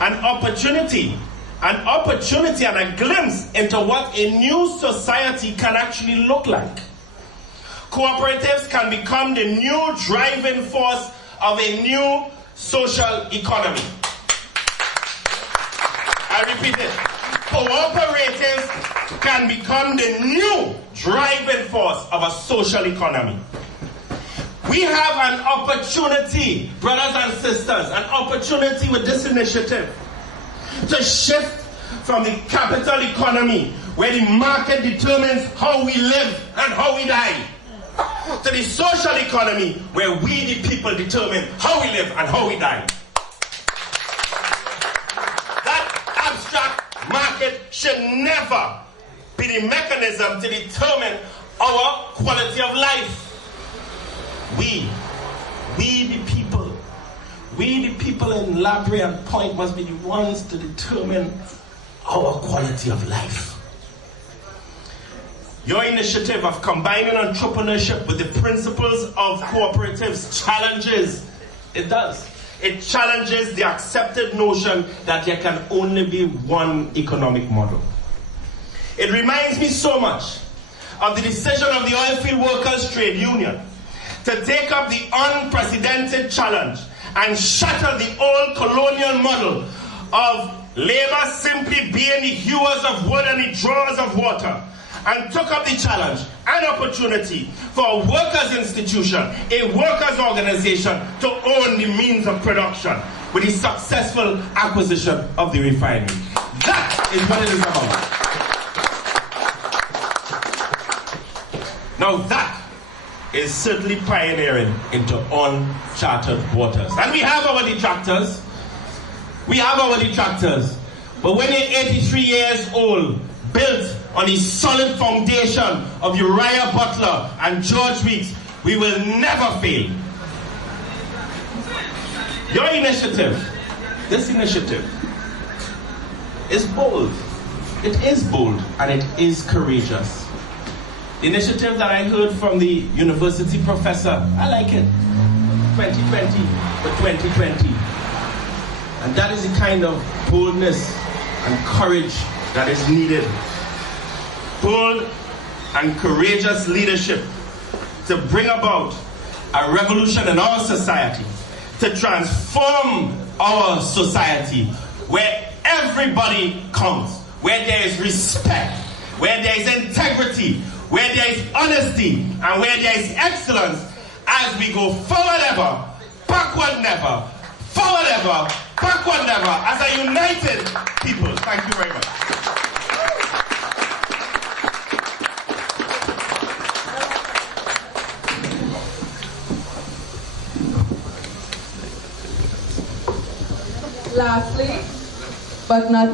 an opportunity and a glimpse into what a new society can actually look like. Cooperatives can become the new driving force of a new social economy. I repeat it. Cooperatives can become the new driving force of a social economy. We have an opportunity, brothers and sisters, an opportunity with this initiative to shift from the capital economy, where the market determines how we live and how we die, to the social economy, where we the people determine how we live and how we die. That abstract market should never be the mechanism to determine our quality of life. We the people in La Brea and Point must be the ones to determine our quality of life. Your initiative of combining entrepreneurship with the principles of cooperatives challenges, it does. It challenges the accepted notion that there can only be one economic model. It reminds me so much of the decision of the Oilfield Workers Trade Union to take up the unprecedented challenge and shatter the old colonial model of labor simply being the hewers of wood and the drawers of water, and took up the challenge and opportunity for a workers' institution, a workers' organization, to own the means of production with the successful acquisition of the refinery. That is what it is about. Now that is certainly pioneering into uncharted waters. And we have our detractors. But when you're 83 years old, built on the solid foundation of Uriah Butler and George Weeks, we will never fail. Your initiative, this initiative, is bold. It is bold and it is courageous. The initiative that I heard from the university professor, I like it. 2020 for 2020. And that is the kind of boldness and courage that is needed. Bold and courageous leadership to bring about a revolution in our society, to transform our society where everybody counts, where there is respect, where there is integrity, where there is honesty, and where there is excellence, as we go forward ever, backward never, forward ever, backward never, as a united people. Thank you very much. Lastly, but not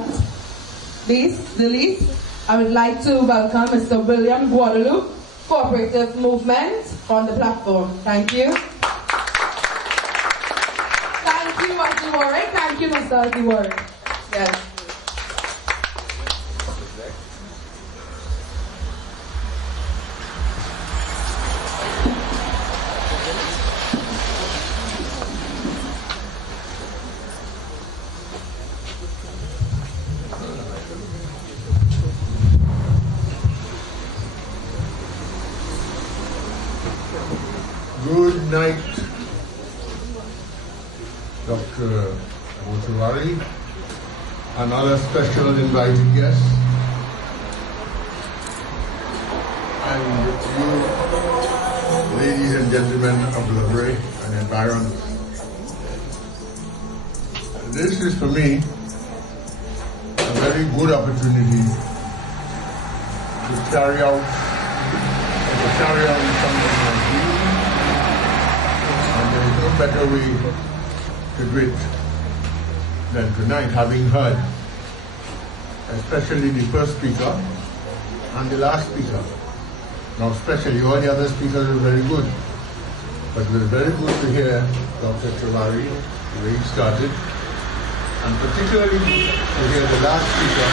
the least, I would like to welcome Mr. William Guadalupe, Cooperative Movement, on the platform. Thank you. Thank you, Mr. Warwick. Thank you, Mr. Warwick. Yes. Good night, Dr. Motuari, and other special invited guests, and you, ladies and gentlemen of the Borough and Environs. This is for me a very good opportunity to carry on something like this. No better way to do it than tonight, having heard especially the first speaker and the last speaker. Now especially all the other speakers were very good, but it was very good to hear Dr. Travari, the way he started, and particularly to hear the last speaker,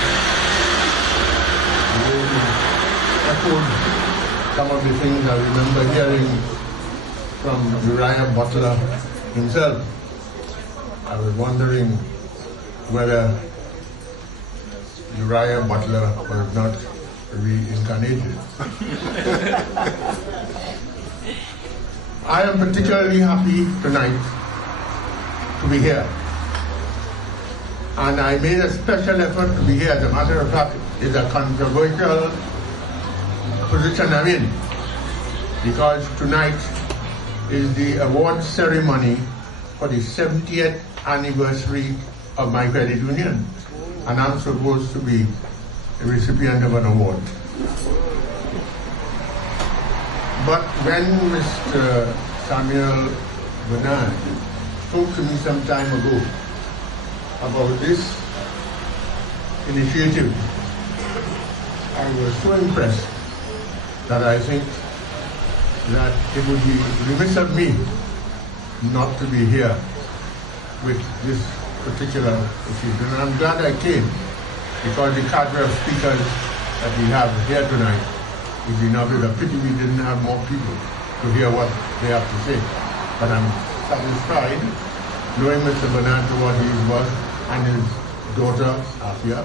the way he echoed some of the things I remember hearing from Uriah Butler himself. I was wondering whether Uriah Butler was not reincarnated. I am particularly happy tonight to be here. And I made a special effort to be here. As a matter of fact, it's a controversial position I'm in, because tonight is the award ceremony for the 70th anniversary of my credit union, and I'm supposed to be a recipient of an award. But when Mr. Samuel Bernard spoke to me some time ago about this initiative, I was so impressed that I think that it would be remiss of me not to be here with this particular issue. And I'm glad I came, because the cadre of speakers that we have here tonight is enough. It's a pity we didn't have more people to hear what they have to say. But I'm satisfied, knowing Mr. Bernard to what he was and his daughter, Afia,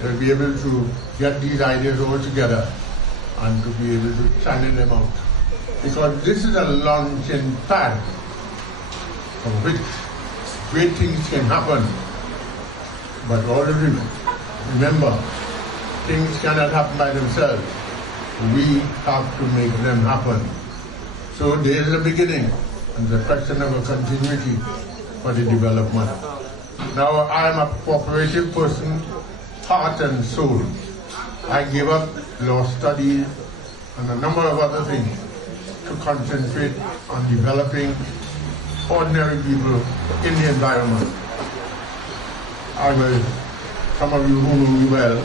they'll be able to get these ideas all together and to be able to channel them out. Because this is a launching pad from which great things can happen. But always remember, things cannot happen by themselves. We have to make them happen. So there is a beginning, and the question of a continuity for the development. Now I am a cooperative person, heart and soul. I gave up law studies and a number of other things to concentrate on developing ordinary people in the environment. I was, some of you who know me well,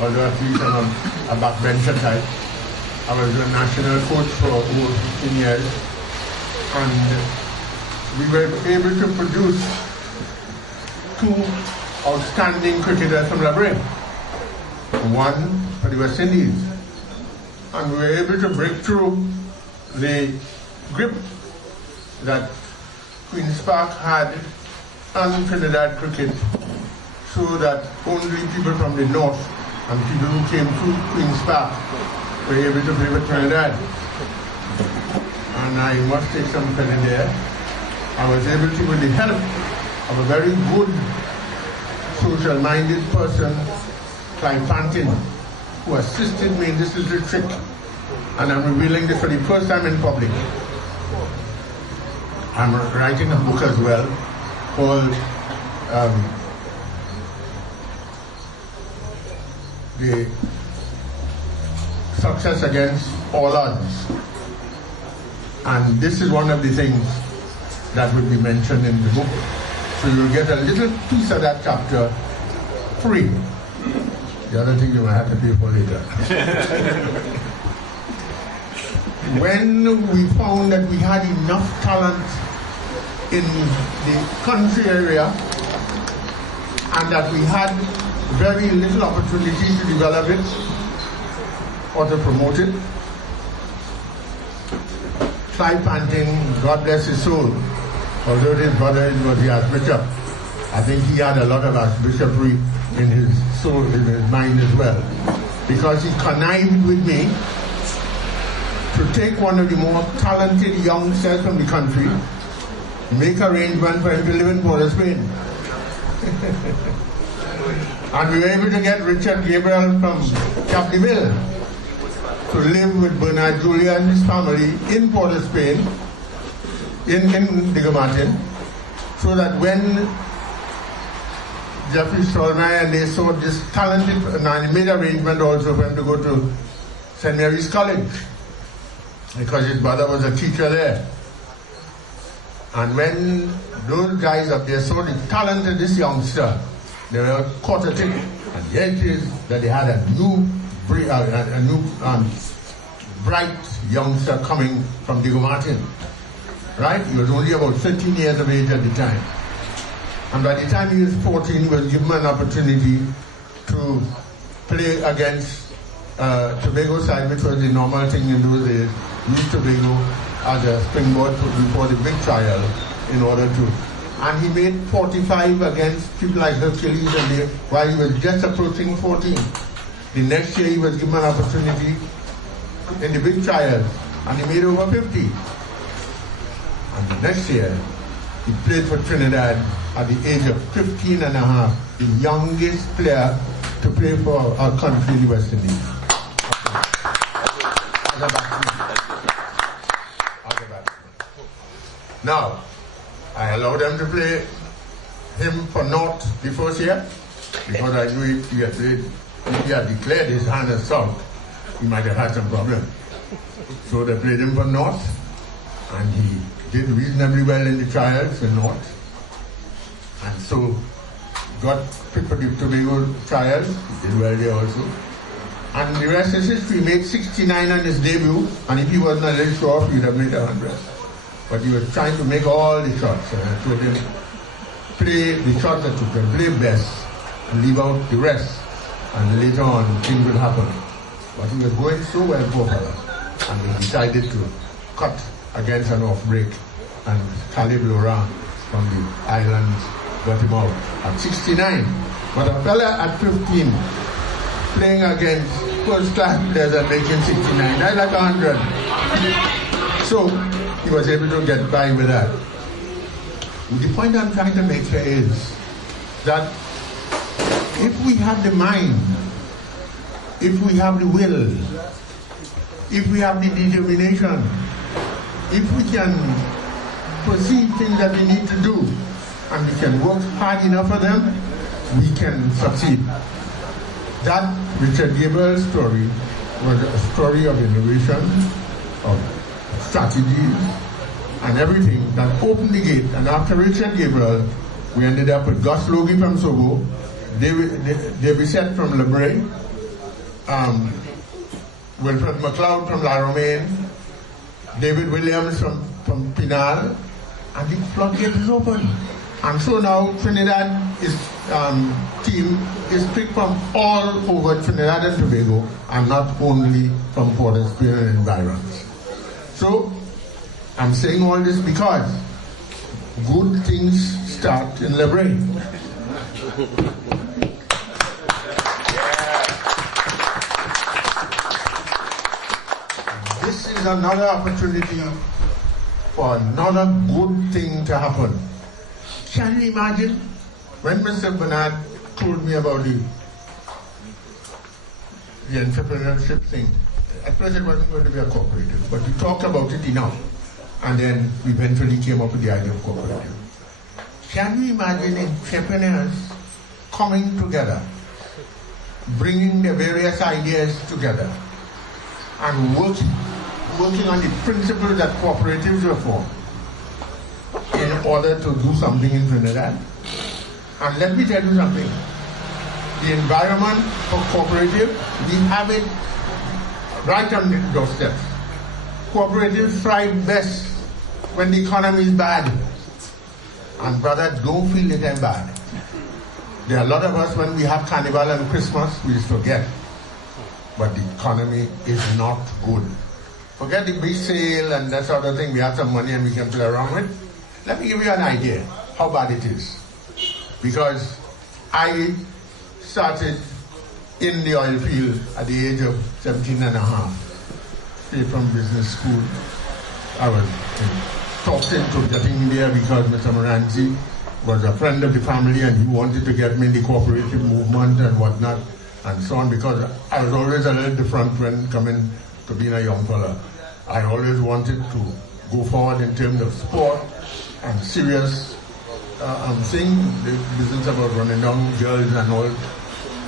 although at least I'm a backbencher type, I was a national coach for over 15 years, and we were able to produce two outstanding cricketers from Borough. one for the West Indies. And we were able to break through the grip that Queen's Park had on Trinidad cricket, so that only people from the north and people who came through Queen's Park were able to play with Trinidad. And I must take some credit there. I was able to, with the help of a very good social-minded person, Clive Fortin, who assisted me in this little trick, and I'm revealing this for the first time in public. I'm writing a book as well called The Success Against All Odds. And this is one of the things that will be mentioned in the book. So you'll get a little piece of that chapter free. The other thing you will have to pay for later. When we found that we had enough talent in the country area and that we had very little opportunity to develop it or to promote it, Clive Fortin, God bless his soul, although his brother was the Archbishop, I think he had a lot of archbishopry in his soul, in his mind as well, because he connived with me to take one of the more talented youngsters from the country, make arrangements for him to live in Borough, Spain. And we were able to get Richard Gabriel from Cap de Ville to live with Bernard Julia and his family in Port of Spain, in Digomatin, so that when Jeffrey Stolmar and they saw this talented, and I made arrangement also for him to go to St. Mary's College, because his brother was a teacher there. And when those guys up there saw the talent of this youngster, they were caught at it. And here it is that they had a new bright youngster coming from Digomatin. Right? He was only about 13 years of age at the time. And by the time he was 14, he was given an opportunity to play against Tobago side, which was the normal thing in those days. Use Tobago as a springboard before the big trial in order to. And he made 45 against people like Hercules while he was just approaching 14. The next year he was given an opportunity in the big trials, and he made over 50. And the next year, he played for Trinidad at the age of 15 and a half, the youngest player to play for our country, the West Indies. Now, I allowed them to play him for North the first year, because I knew if he had declared his hand as sunk, he might have had some problem. So they played him for North, and he did reasonably well in the trials in North. And so got picked for the Tobago trials, he did well there also. And the rest is history. He made 69 on his debut, and if he wasn't a little short, he would have made 100. But he was trying to make all the shots, and I told him, play the shots that you can play best, and leave out the rest, and later on things will happen. But he was going so well for her, and he decided to cut against an off break, and Caleb Laurent from the islands got him out at 69. But a fella at 15 playing against first-class players and making 69, that's like 100. So he was able to get by with that. The point I'm trying to make here is that if we have the mind, if we have the will, if we have the determination, if we can perceive things that we need to do, and we can work hard enough for them, we can succeed. That Richard Gabriel's story was a story of innovation, of strategies, and everything that opened the gate. And after Richard Gabriel, we ended up with Gus Logie from Sobo, David Set from Lebre, Wilfred McLeod from La Romaine, David Williams from Pinal, and the floodgate is open. And so now Trinidad team is picked from all over Trinidad and Tobago, and not only from Fortin and Environs. So I'm saying all this because good things start in the brain. This is another opportunity for another good thing to happen. Can you imagine when Mr. Bernard told me about the entrepreneurship thing? At first it wasn't going to be a cooperative, but we talked about it enough, and then we eventually came up with the idea of cooperative. Can you imagine entrepreneurs coming together, bringing their various ideas together, and working on the principles that cooperatives were formed in order to do something in Trinidad? And let me tell you something. The environment for cooperative, we have it right on the doorstep. Cooperatives thrive best when the economy is bad. And brothers, don't feel that I'm bad. There are a lot of us, when we have Carnival and Christmas, we forget. But the economy is not good. Forget the big sale and that sort of thing. We have some money and we can play around with. Let me give you an idea how bad it is. Because I started in the oil field at the age of 17 and a half. Straight from business school. I was talked into getting there because Mr. Moranzi was a friend of the family and he wanted to get me in the cooperative movement and whatnot and so on, because I was always a little different when coming to being a young fella. I always wanted to go forward in terms of sport and serious thing, the business about running down girls and all.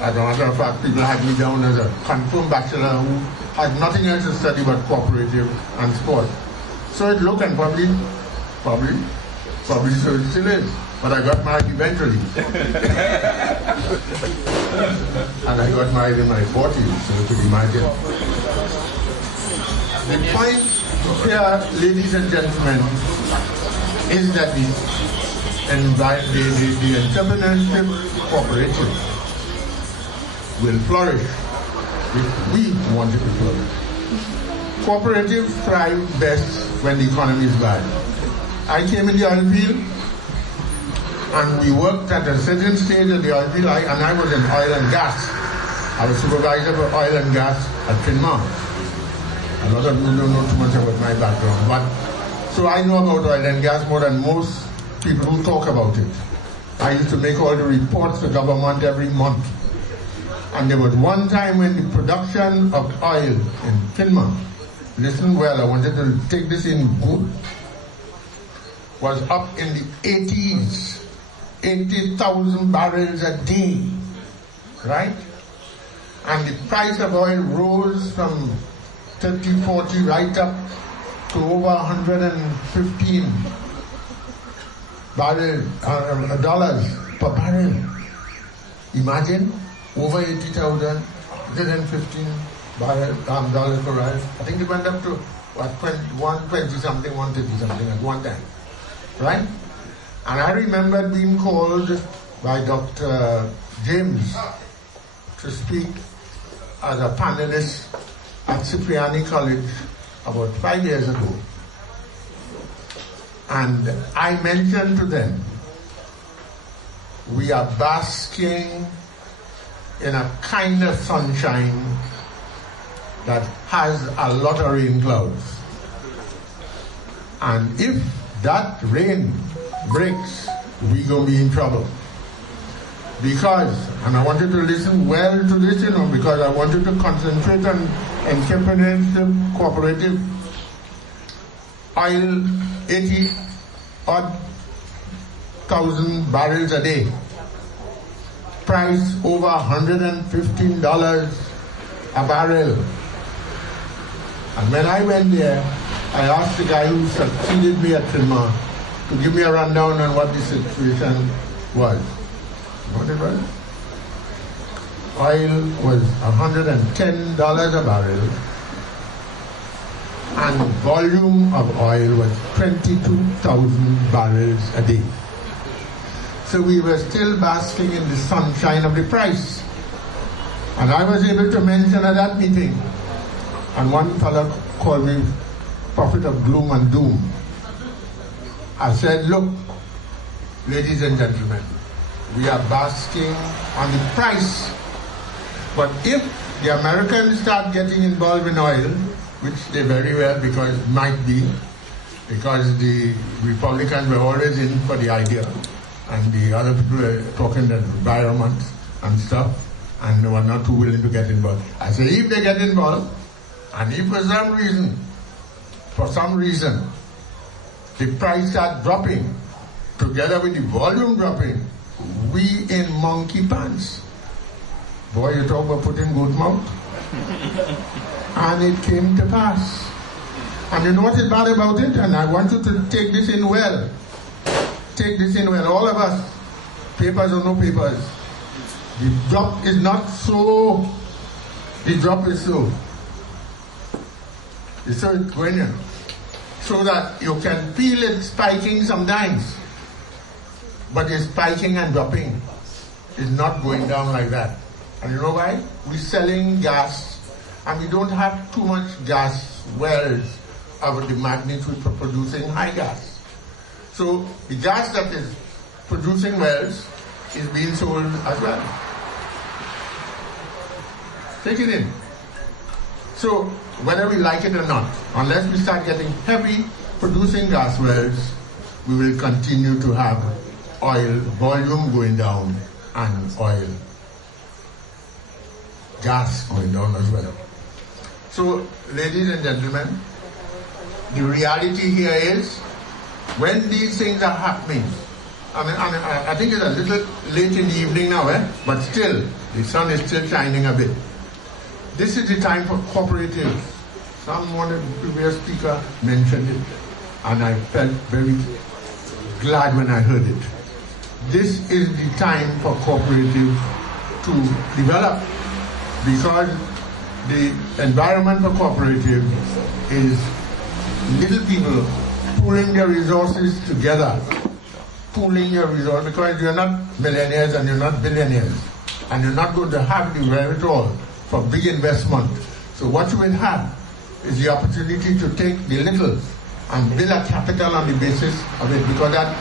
As a matter of fact, people had me down as a confirmed bachelor who had nothing else to study but cooperative and sport. So it looked, and probably so it still is. But I got married eventually. And I got married in my 40s, so you could imagine. The point here, ladies and gentlemen, is that the entrepreneurship cooperative will flourish if we want it to flourish. Cooperatives thrive best when the economy is bad. I came in the oil field, and we worked at a certain stage of the oil field, and I was in oil and gas. I was supervisor for oil and gas at Finmar. A lot of you don't know too much about my background, but so I know about oil and gas more than most people who talk about it. I used to make all the reports to government every month. And there was one time when the production of oil in Finmar, listen well, I wanted to take this in good, was up in the 80s, 80,000 barrels a day, right? And the price of oil rose from 30, 40 right up to over 115 dollars per barrel. Imagine, over 80,000, 115 dollars per barrel. I think it went up to what, 120 something, 130 something at one time, right? And I remember being called by Dr. James to speak as a panelist at Cipriani College about 5 years ago. And I mentioned to them, we are basking in a kind of sunshine that has a lot of rain clouds. And if that rain breaks, we're going to be in trouble. Because, and I wanted to listen well to this, because I wanted to concentrate on entrepreneurship, cooperative, oil, 80-odd thousand barrels a day. Price over $115 a barrel. And when I went there, I asked the guy who succeeded me at Trinidad to give me a rundown on what the situation was. What it was? Oil was $110 a barrel, and volume of oil was 22,000 barrels a day. So we were still basking in the sunshine of the price. And I was able to mention at that meeting, and one fellow called me prophet of gloom and doom. I said, look, ladies and gentlemen, we are basking on the price. But if the Americans start getting involved in oil, which they very well might be, because the Republicans were always in for the idea, and the other people were talking the environment and stuff, and they were not too willing to get involved. I say, if they get involved, and if for some reason, the price starts dropping, together with the volume dropping, we in monkey pants. Boy, you talk about putting goat mouth. And it came to pass. And you know what is bad about it? And I want you to take this in well. Take this in well, all of us, papers or no papers. The drop is not so, the drop is so. It's so going in. So that you can feel it spiking sometimes. But it's spiking and dropping. It's not going down like that. And you know why? We're selling gas, and we don't have too much gas wells of the magnitude for producing high gas. So the gas that is producing wells is being sold as well. Take it in. So whether we like it or not, unless we start getting heavy producing gas wells, we will continue to have oil volume going down and oil gas going down as well. So, ladies and gentlemen, the reality here is, when these things are happening, I think it's a little late in the evening now, but still, the sun is still shining a bit. This is the time for cooperatives. Someone, the previous speaker, mentioned it, and I felt very glad when I heard it. This is the time for cooperatives to develop, because the environment for cooperatives is little people pooling their resources together. Pooling your resources, because you're not millionaires and you're not billionaires, and you're not going to have the wherewithal for big investment. So what you will have is the opportunity to take the little and build a capital on the basis of it, because that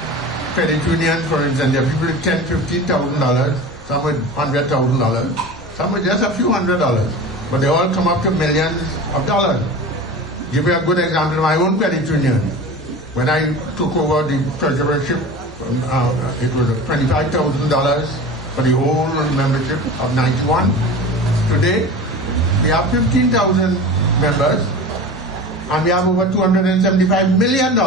credit union, for instance, there are people with $10,000, $15,000, some with $100,000, some with just a few $100s, but they all come up to millions of dollars. Give you a good example of my own credit union. When I took over the treasurership, it was $25,000 for the whole membership of 91. Today, we have 15,000 members, and we have over $275 million.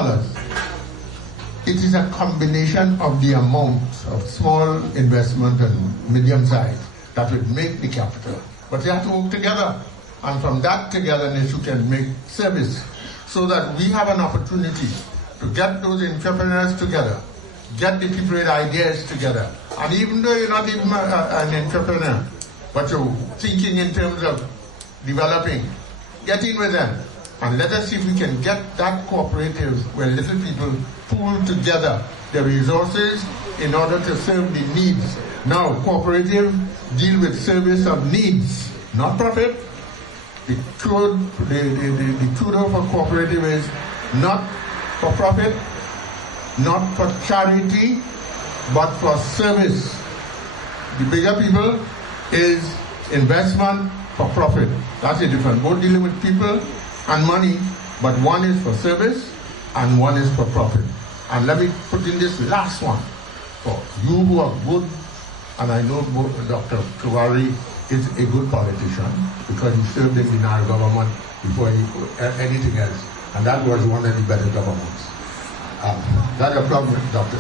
It is a combination of the amount of small investment and medium size that would make the capital. But you have to work together. And from that togetherness, you can make service, so that we have an opportunity to get those entrepreneurs together, get the people with ideas together. And even though you're not even an entrepreneur, but you're thinking in terms of developing, get in with them. And let us see if we can get that cooperative where little people pool together their resources in order to serve the needs. Now, cooperative deal with service of needs, not profit. The truth for cooperative is not for profit, not for charity, but for service. The bigger people is investment for profit. That's the difference. Both dealing with people and money, but one is for service and one is for profit. And let me put in this last one for you who are good, and I know Dr. Tiwari is a good politician because he served in the Nile government before anything else, and that was one of the better governments. That's a problem, Dr.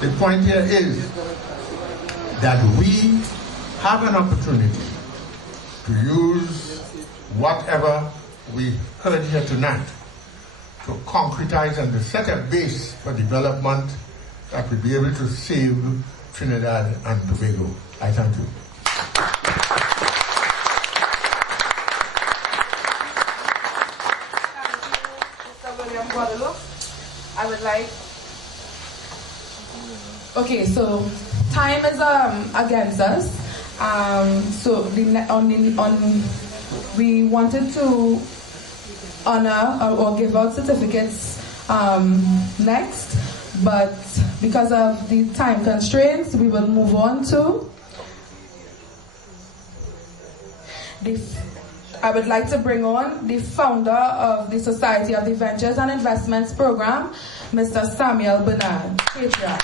The point here is that we have an opportunity to use whatever we heard here tonight to concretize and to set a base for development that will be able to save Trinidad and Tobago. I thank you. I would like... Okay, so time is against us. We wanted to honor or give out certificates next, but because of the time constraints, we will move on to I would like to bring on the founder of the Society of the Ventures and Investments Program, Mr. Samuel Bernard, patriarch.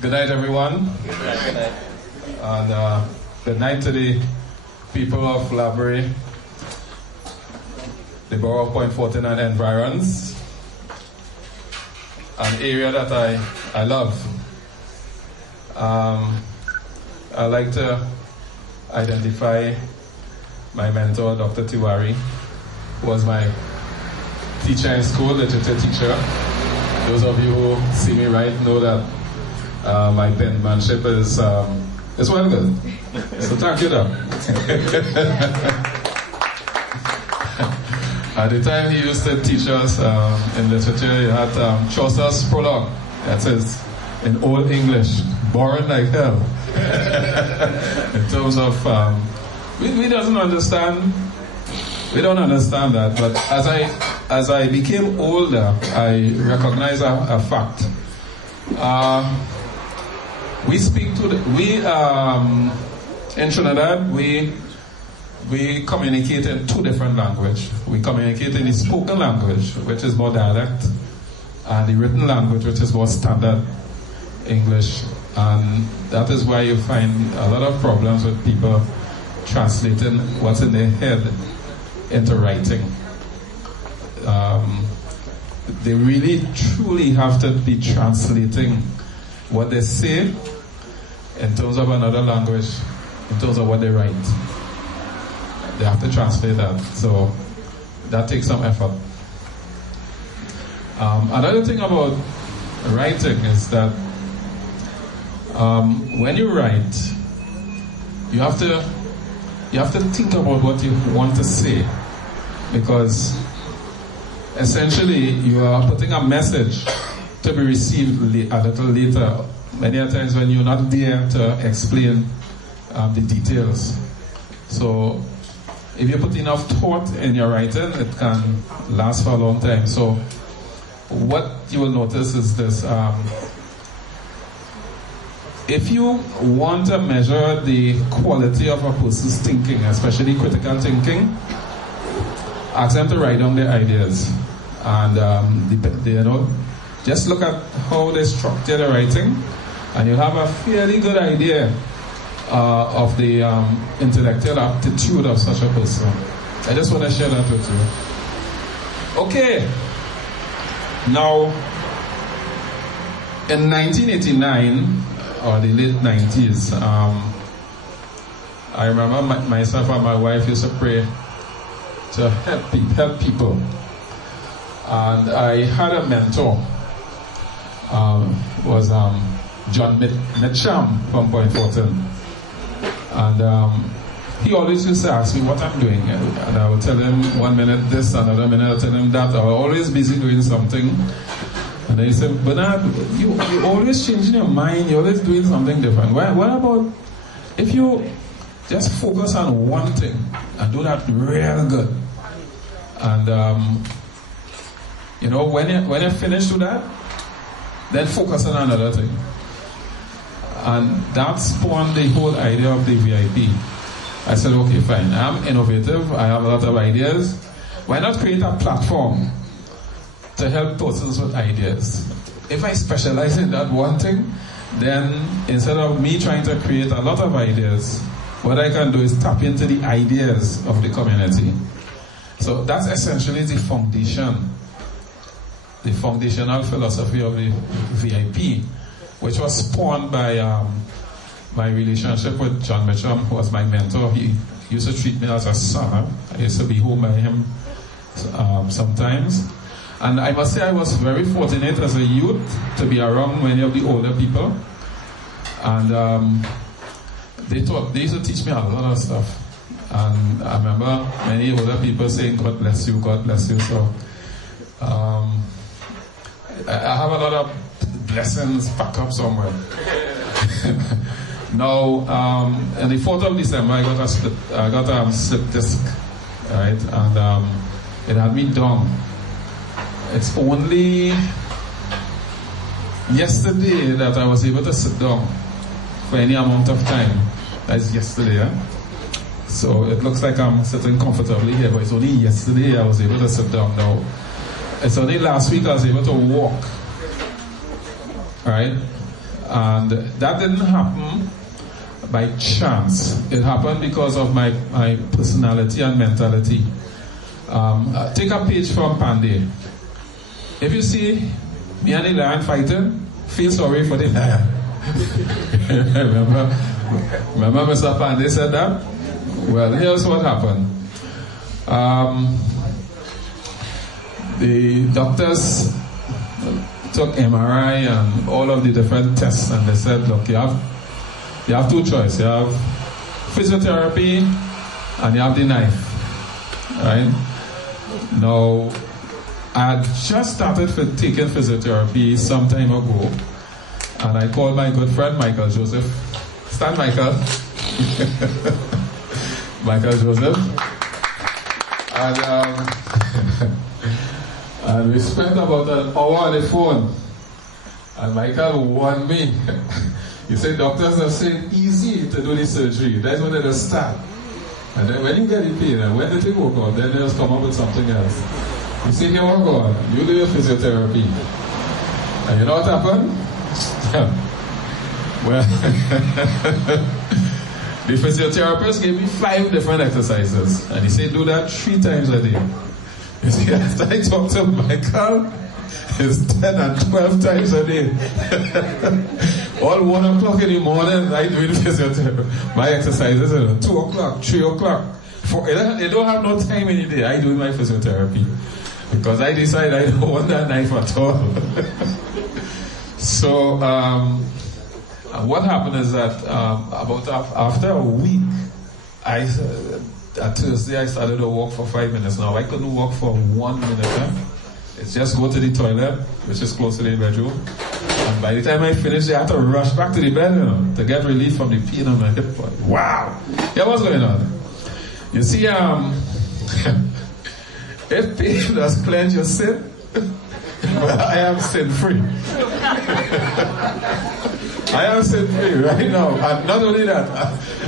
Good night, everyone. Good night. And good night to the people of Library, the Borough of Point Fortin and Environs, an area that I love. I'd like to identify my mentor, Dr. Tiwari, who was my teacher in school, literature teacher. Those of you who see me write know that my penmanship is well good. So thank you, Doc. At the time he used to teach us in literature, he had Chaucer's prologue. That says, in Old English, boring like hell. In terms of, we don't understand that, but as I became older, I recognize a fact. In Trinidad, we communicate in two different languages. We communicate in the spoken language, which is more dialect, and the written language, which is more standard English. And that is why you find a lot of problems with people translating what's in their head into writing. They really, truly have to be translating what they say in terms of another language, in terms of what they write. They have to translate that. So that takes some effort. Another thing about writing is that when you write, you have to think about what you want to say, because essentially you are putting a message to be received a little later, many a times when you're not there to explain the details. So if you put enough thought in your writing, it can last for a long time. So what you will notice is this: if you want to measure the quality of a person's thinking, especially critical thinking, ask them to write down their ideas, and just look at how they structure the writing, and you'll have a fairly good idea of the intellectual aptitude of such a person. I just want to share that with you. Okay. Now, in 1989, or the late 90s, I remember myself and my wife used to pray to help people. And I had a mentor, was John Mitcham from Point Fortin. And he always used to ask me what I'm doing. And I would tell him 1 minute this, another minute I'll tell him that. I was always busy doing something. And then he said, Bernard, you're always changing your mind. You're always doing something different. What about if you just focus on one thing and do that real good? And, when you finish with that, then focus on another thing. And that spawned the whole idea of the VIP. I said, okay, fine. I'm innovative. I have a lot of ideas. Why not create a platform to help persons with ideas? If I specialize in that one thing, then instead of me trying to create a lot of ideas, what I can do is tap into the ideas of the community. So that's essentially the foundation, the foundational philosophy of the VIP. which was spawned by my relationship with John Mitchum, who was my mentor. He used to treat me as a son. I used to be home by him sometimes. And I must say I was very fortunate as a youth to be around many of the older people. And they used to teach me a lot of stuff. And I remember many older people saying, God bless you, God bless you. So I have a lot of blessings back up somewhere. Now, on the 4th of December, I got a slip disc, right? And it had me down. It's only yesterday that I was able to sit down for any amount of time. That's yesterday, yeah? So it looks like I'm sitting comfortably here, but it's only yesterday I was able to sit down now. It's only last week I was able to walk, right? And that didn't happen by chance. It happened because of my personality and mentality. Take a page from Pandey. If you see me and the lion fighting, feel sorry for the lion. Remember Mr. Pandey said that? Well, here's what happened. The doctors took MRI and all of the different tests, and they said, look, you have two choices. You have physiotherapy and you have the knife. Right? Now, I had just started taking physiotherapy some time ago, and I called my good friend Michael Joseph. Stand, Michael. Michael Joseph. And we spent about an hour on the phone. And Michael warned me. He said, doctors have said easy to do the surgery. That's when they start. And then when you get the pain, and when the thing work out, then they just come up with something else. You see, here we go. You do your physiotherapy. And you know what happened? Well, the physiotherapist gave me 5 different exercises. And he said, do that 3 times a day. You see, after I talked to Michael, it's 10 and 12 times a day. All 1 o'clock in the morning, I do the physiotherapy. My exercises are 2 o'clock, 3 o'clock. They don't have no time in the day. I do my physiotherapy. Because I decide I don't want that knife at all. So, what happened is that after a week, at Thursday I started to walk for 5 minutes. Now I couldn't walk for 1 minute. It's just go to the toilet, which is close to the bedroom. And by the time I finished, I had to rush back to the bed, to get relief from the pain on my hip. Wow! Yeah, what's going on? You see, if pain does cleanse your sin, well, I am sin-free. I am sin-free right now. And not only that,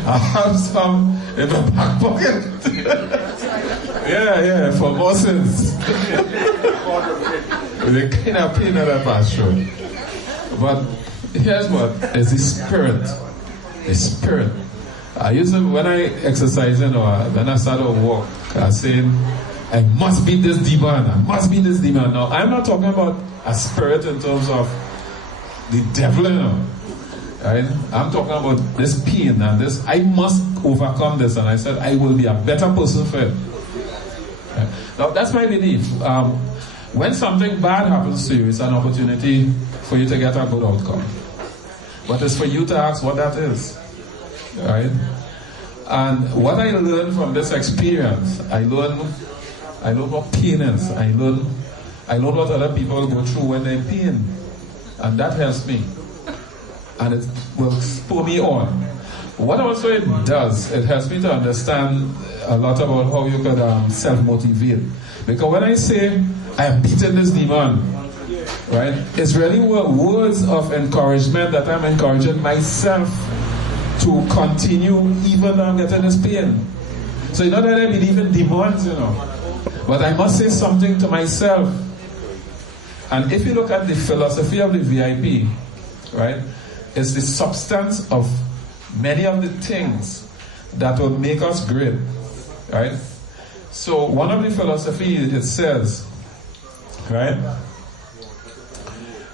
I have some in my back pocket. Yeah, for more sins. With the kind of pain that I pass through. But here's what is the spirit. The spirit. I used to, when I exercising or when I start to walk, I say, I must beat this demon. I must beat this demon. Now, I'm not talking about a spirit in terms of the devil, you know. Right? I'm talking about this pain and this. I must overcome this. And I said, I will be a better person for it. Right? Now, that's my belief. When something bad happens to you, it's an opportunity for you to get a good outcome. But it's for you to ask what that is. Right? And what I learned from this experience, I learned what pain is. I learned what other people go through when they're in pain. And that helps me. And it will spur me on. What also it does, it helps me to understand a lot about how you could self-motivate. Because when I say, I am beating this demon, right? It's really words of encouragement that I'm encouraging myself to continue even though I'm getting this pain. So it's not that I believe in demons, you know. But I must say something to myself. And if you look at the philosophy of the VIP, right? It's the substance of many of the things that will make us great, right? So one of the philosophies, it says, right?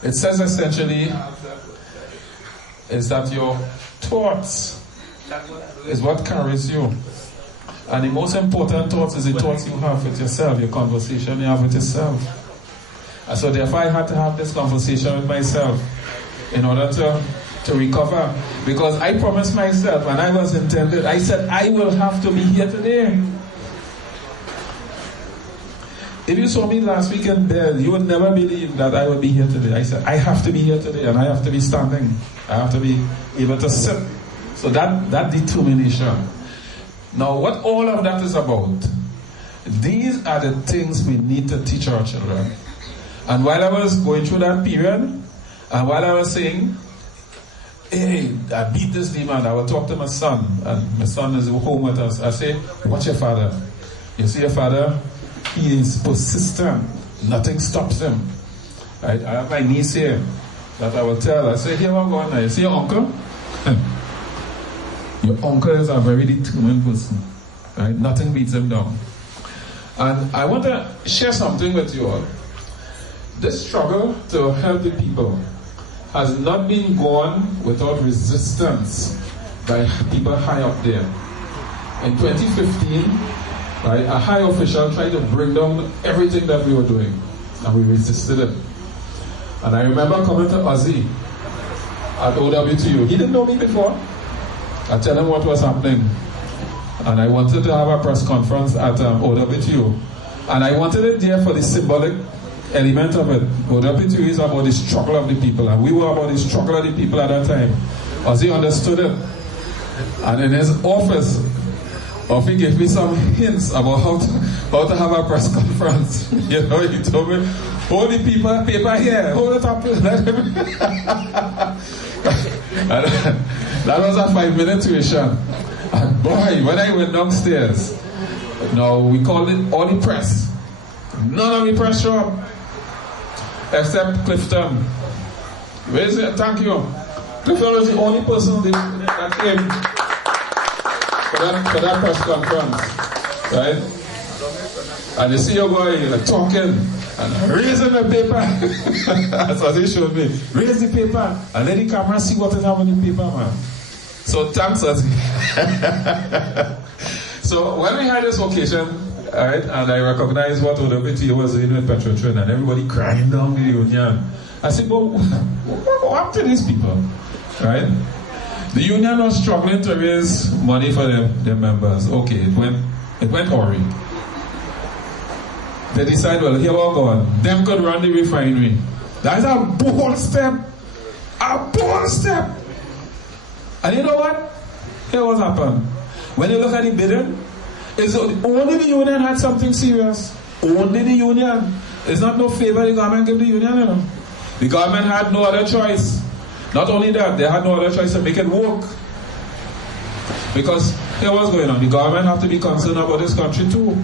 It says essentially is that your thoughts is what carries you. And the most important thoughts is the thoughts you have with yourself, your conversation you have with yourself. And so therefore I had to have this conversation with myself in order to recover. Because I promised myself, and I was intended, I said I will have to be here today. If you saw me last week in bed, you would never believe that I would be here today. I said, I have to be here today, and I have to be standing. I have to be able to sit. So that determination. Now, what all of that is about, these are the things we need to teach our children. And while I was going through that period, and while I was saying, hey, I beat this demon, I will talk to my son, and my son is home with us. I say, what's your father? You see your father? He is persistent. Nothing stops him. Right? I have my niece here that I will tell. I say, here I'm going now. You see your uncle? Your uncle is a very determined person. Right? Nothing beats him down. And I want to share something with you all. This struggle to help the people has not been gone without resistance by people high up there. In 2015, right, a high official tried to bring down everything that we were doing, and we resisted it. And I remember coming to Ozzy at OWTU. He didn't know me before. I tell him what was happening, and I wanted to have a press conference at OWTU, and I wanted it there for the symbolic element of it. OWTU is about the struggle of the people, and we were about the struggle of the people at that time. Ozzy understood it, and in his office, he gave me some hints about how to have a press conference. You know, he told me, hold the paper here, hold it up. That was a 5-minute tuition. And boy, when I went downstairs, now we called it all the press. None of the press showed up, except Clifton. Where is it? Thank you. Clifton was the only person that came for that press conference, right? And you see your boy like talking and raising the paper. That's what he showed me. Raise the paper and let the camera see what is happening in the paper, man. So thanks, Ozzy. So when we had this occasion, right, and I recognized what OWT was doing with Petrotrin and everybody crying down the union, I said, well, what happened to these people, right? The union was struggling to raise money for their members. Okay, it went horrid. They decided, well, here we're going. Them could run the refinery. That is a bold step. A bold step. And you know what? Here what happened. When you look at the bidding, it's only the union had something serious. Only the union. It's not no favor the government give the union, you know. The government had no other choice. Not only that, they had no other choice to make it work. Because here what's going on. The government have to be concerned about this country too.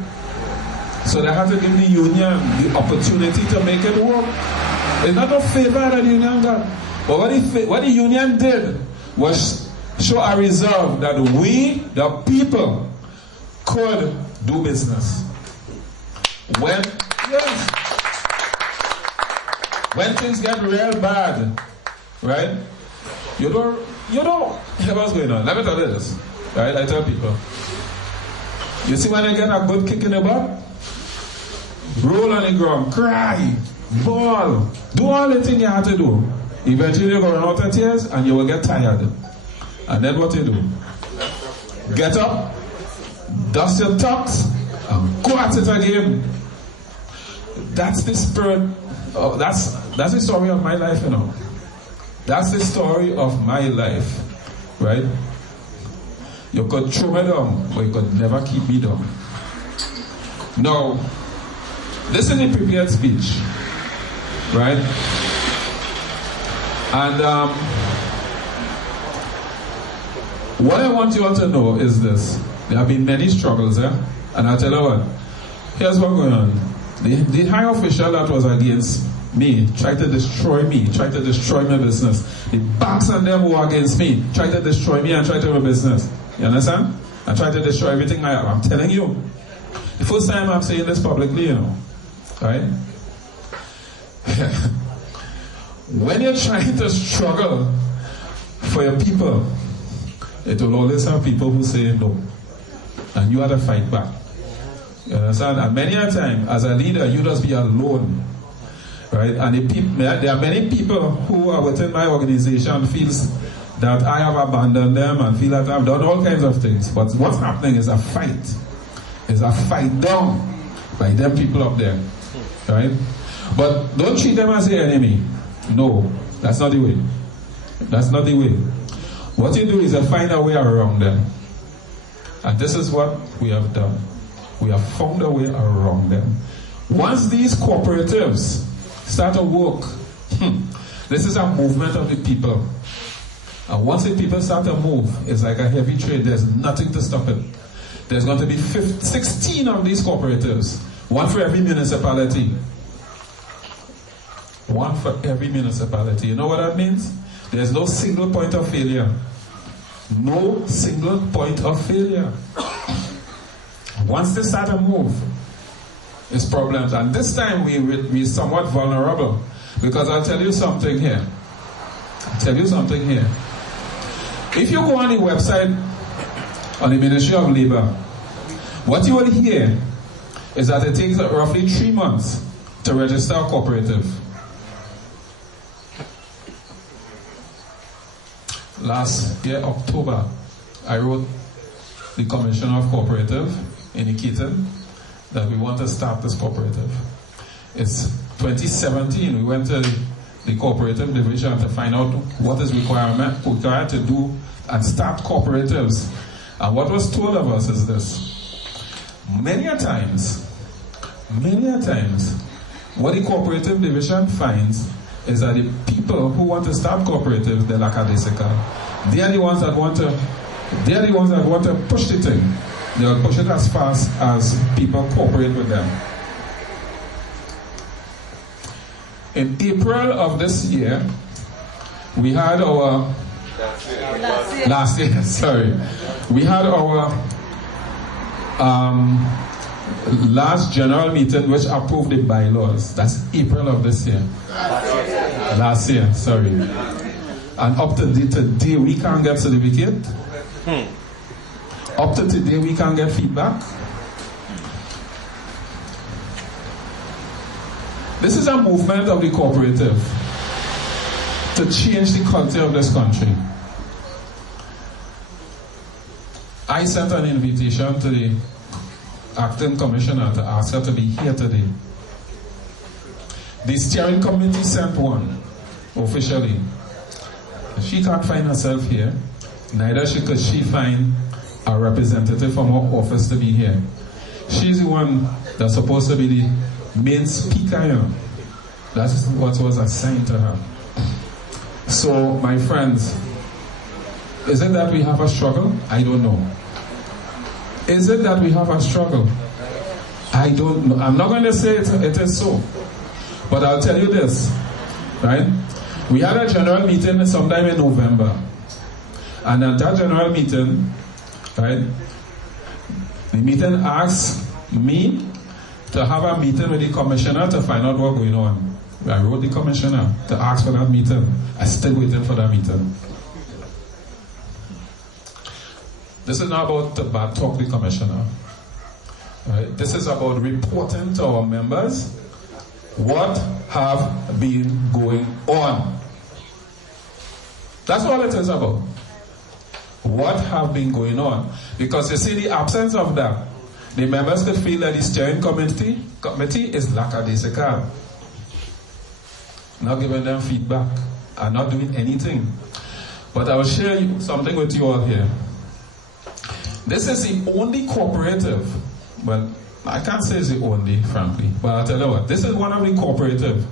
So they have to give the union the opportunity to make it work. It's not a favor that the union got. But what the union did was show a resolve that we, the people, could do business. When things get real bad, right? You don't hear what's going on. Let me tell you this, right? I tell people, you see when I get a good kick in the butt, roll on the ground, cry, bawl, do all the things you have to do. Eventually you're going to run out of tears and you will get tired. And then what you do? Get up, dust your tux, and go at it again. That's the spirit. That's the story of my life, you know. That's the story of my life, right? You could throw me down, but you could never keep me down. Now, this is a prepared speech, right? And what I want you all to know is this. There have been many struggles, and I'll tell you what. Here's what's going on. The high official that was against me tried to destroy me, tried to destroy my business. The banks and them who were against me tried to destroy me and tried to my business. You understand? And tried to destroy everything I have. I'm telling you. The first time I'm saying this publicly, you know. Right? When you're trying to struggle for your people, it will always have people who say no. And you have to fight back. You understand? And many a time, as a leader, you just be alone. Right? And there are many people who are within my organization feels that I have abandoned them and feel that I've done all kinds of things. But what's happening is a fight. It's a fight down by them people up there. Right? But don't treat them as the enemy. No, that's not the way. That's not the way. What you do is find a way around them. And this is what we have done. We have found a way around them. Once these cooperatives start to work, this is a movement of the people. And once the people start to move, it's like a heavy train. There's nothing to stop it. There's going to be 16 of these cooperatives. One for every municipality. One for every municipality. You know what that means? There's no single point of failure. No single point of failure. Once they start to move, it's problems. And this time we're somewhat vulnerable. Because I'll tell you something here. If you go on the website on the Ministry of Labor, what you will hear is that it takes roughly 3 months to register a cooperative. Last year, October, I wrote the Commissioner of Cooperative indicated that we want to start this cooperative. It's 2017, we went to the cooperative division to find out what is required to do and start cooperatives. And what was told of us is this. Many a times, what the cooperative division finds is that the people who want to start cooperatives, they're lackadaisical. They are the ones that want to push the thing. They'll push it as fast as people cooperate with them. In April of this year, we had our last year, we had our last general meeting which approved the bylaws. That's April of this year. Last year, sorry. And up to today, we can't get certificate. Up to today, we can't get feedback. This is a movement of the cooperative to change the culture of this country. I sent an invitation to the acting commissioner to ask her to be here today. The steering committee sent one officially. She can't find herself here. Neither could she find a representative from her office to be here. She's the one that's supposed to be the main speaker here. That's what was assigned to her. So, my friends, is it that we have a struggle? I don't know. Is it that we have a struggle? I don't know. I'm not going to say it is so. But I'll tell you this, right? We had a general meeting sometime in November. And at that general meeting, right, the meeting asked me to have a meeting with the commissioner to find out what's going on. I wrote the commissioner to ask for that meeting. I'm still waiting for that meeting. This is not about to bad talk the commissioner. Right? This is about reporting to our members what have been going on. That's all it is about. What have been going on. Because you see, the absence of that, the members could feel that the steering committee is lackadaisical. Not giving them feedback and not doing anything. But I will share something with you all here. This is the only cooperative, well, I can't say it's the only, frankly, but I'll tell you what, this is one of the cooperatives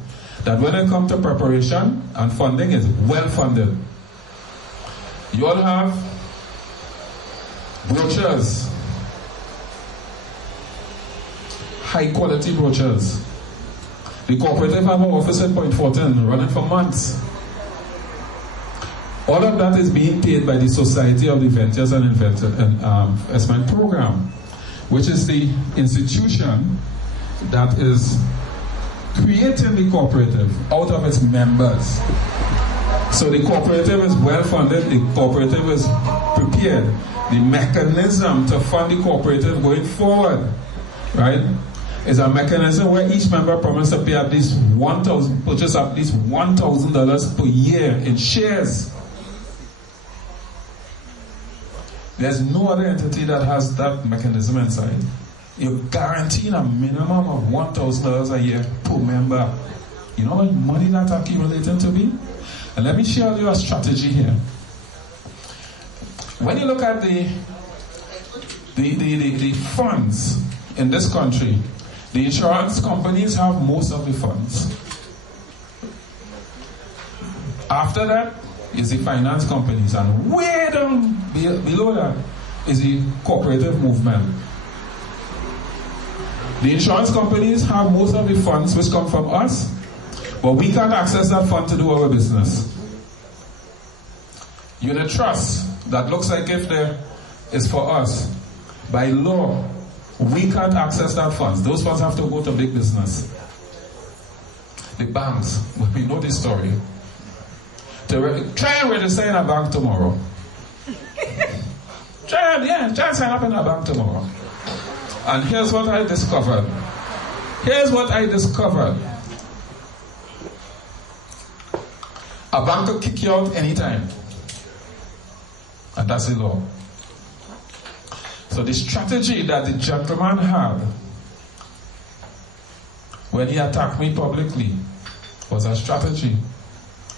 that when it comes to preparation and funding is well funded. You all have brochures, high quality brochures. The cooperative have an office in Fortin running for months. All of that is being paid by the Society of the Ventures and Investment Program, which is the institution that is creating the cooperative out of its members. So the cooperative is well funded, the cooperative is prepared. The mechanism to fund the cooperative going forward, right, is a mechanism where each member promises to pay at least purchase at least $1,000 per year in shares. There's no other entity that has that mechanism inside. You're guaranteeing a minimum of $1,000 a year per member. You know how much money that's accumulating to be? And let me share you a strategy here. When you look at the funds in this country, the insurance companies have most of the funds. After that is the finance companies, and way down below that is the cooperative movement. The insurance companies have most of the funds which come from us, but we can't access that fund to do our business. Unit trust, that looks like if there is for us. By law, we can't access that funds. Those funds have to go to big business. The banks, we know this story. Try and register in a bank tomorrow. Try and sign up in a bank tomorrow. And here's what I discovered. A bank will kick you out anytime. And that's the law. So the strategy that the gentleman had when he attacked me publicly was a strategy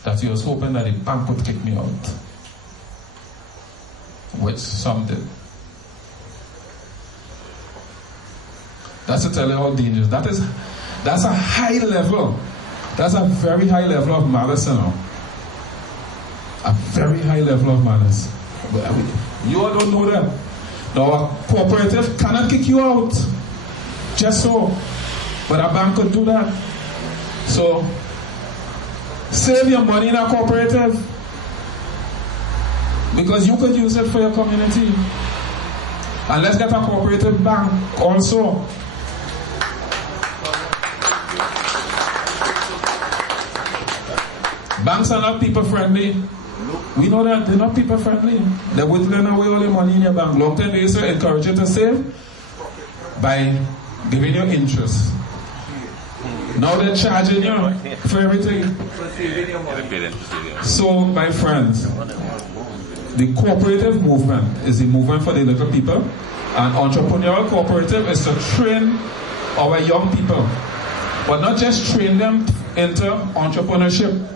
that he was hoping that the bank would kick me out. Which some did. That's to tell you how dangerous. That's a high level. That's a very high level of malice, you know. A very high level of malice. You all don't know that. Now, a cooperative cannot kick you out. Just so. But a bank could do that. So, save your money in a cooperative. Because you could use it for your community. And let's get a cooperative bank also. Banks are not people friendly. We know that they're not people friendly. They would lend away all your money in your bank. Long term, they used to encourage you to save by giving you interest. Now they're charging you for everything. So, my friends, the cooperative movement is the movement for the little people. And entrepreneurial cooperative is to train our young people. But not just train them into entrepreneurship,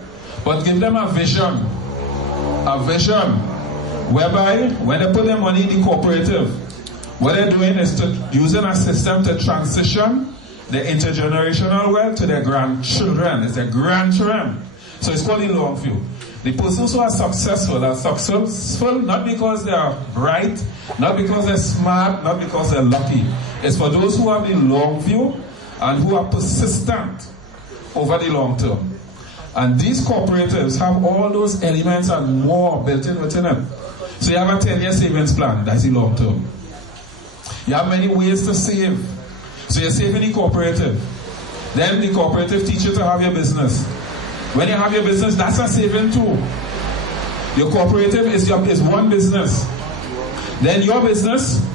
but give them a vision. A vision whereby when they put their money in the cooperative, what they're doing is using a system to transition the intergenerational wealth to their grandchildren. It's their grandchildren. So it's called the long view. The persons who are successful not because they are bright, not because they're smart, not because they're lucky. It's for those who have the long view and who are persistent over the long term. And these cooperatives have all those elements and more built in within it. So you have a 10-year savings plan, that's the long term. You have many ways to save. So you're saving the cooperative. Then the cooperative teaches you to have your business. When you have your business, that's a saving too. Your cooperative is one business. Then your business,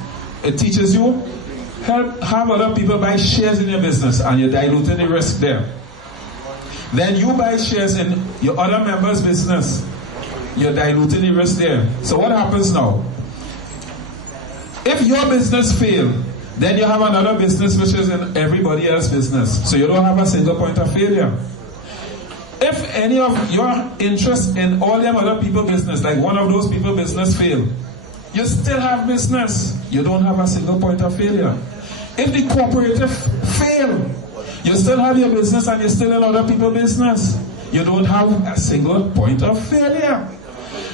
it teaches you have other people buy shares in your business and you're diluting the risk there. Then you buy shares in your other member's business. You're diluting the risk there. So what happens now? If your business fails, then you have another business which is in everybody else's business. So you don't have a single point of failure. If any of your interest in all them other people's business, like one of those people's business fail, you still have business. You don't have a single point of failure. If the cooperative fail, you still have your business and you're still in other people's business. You don't have a single point of failure.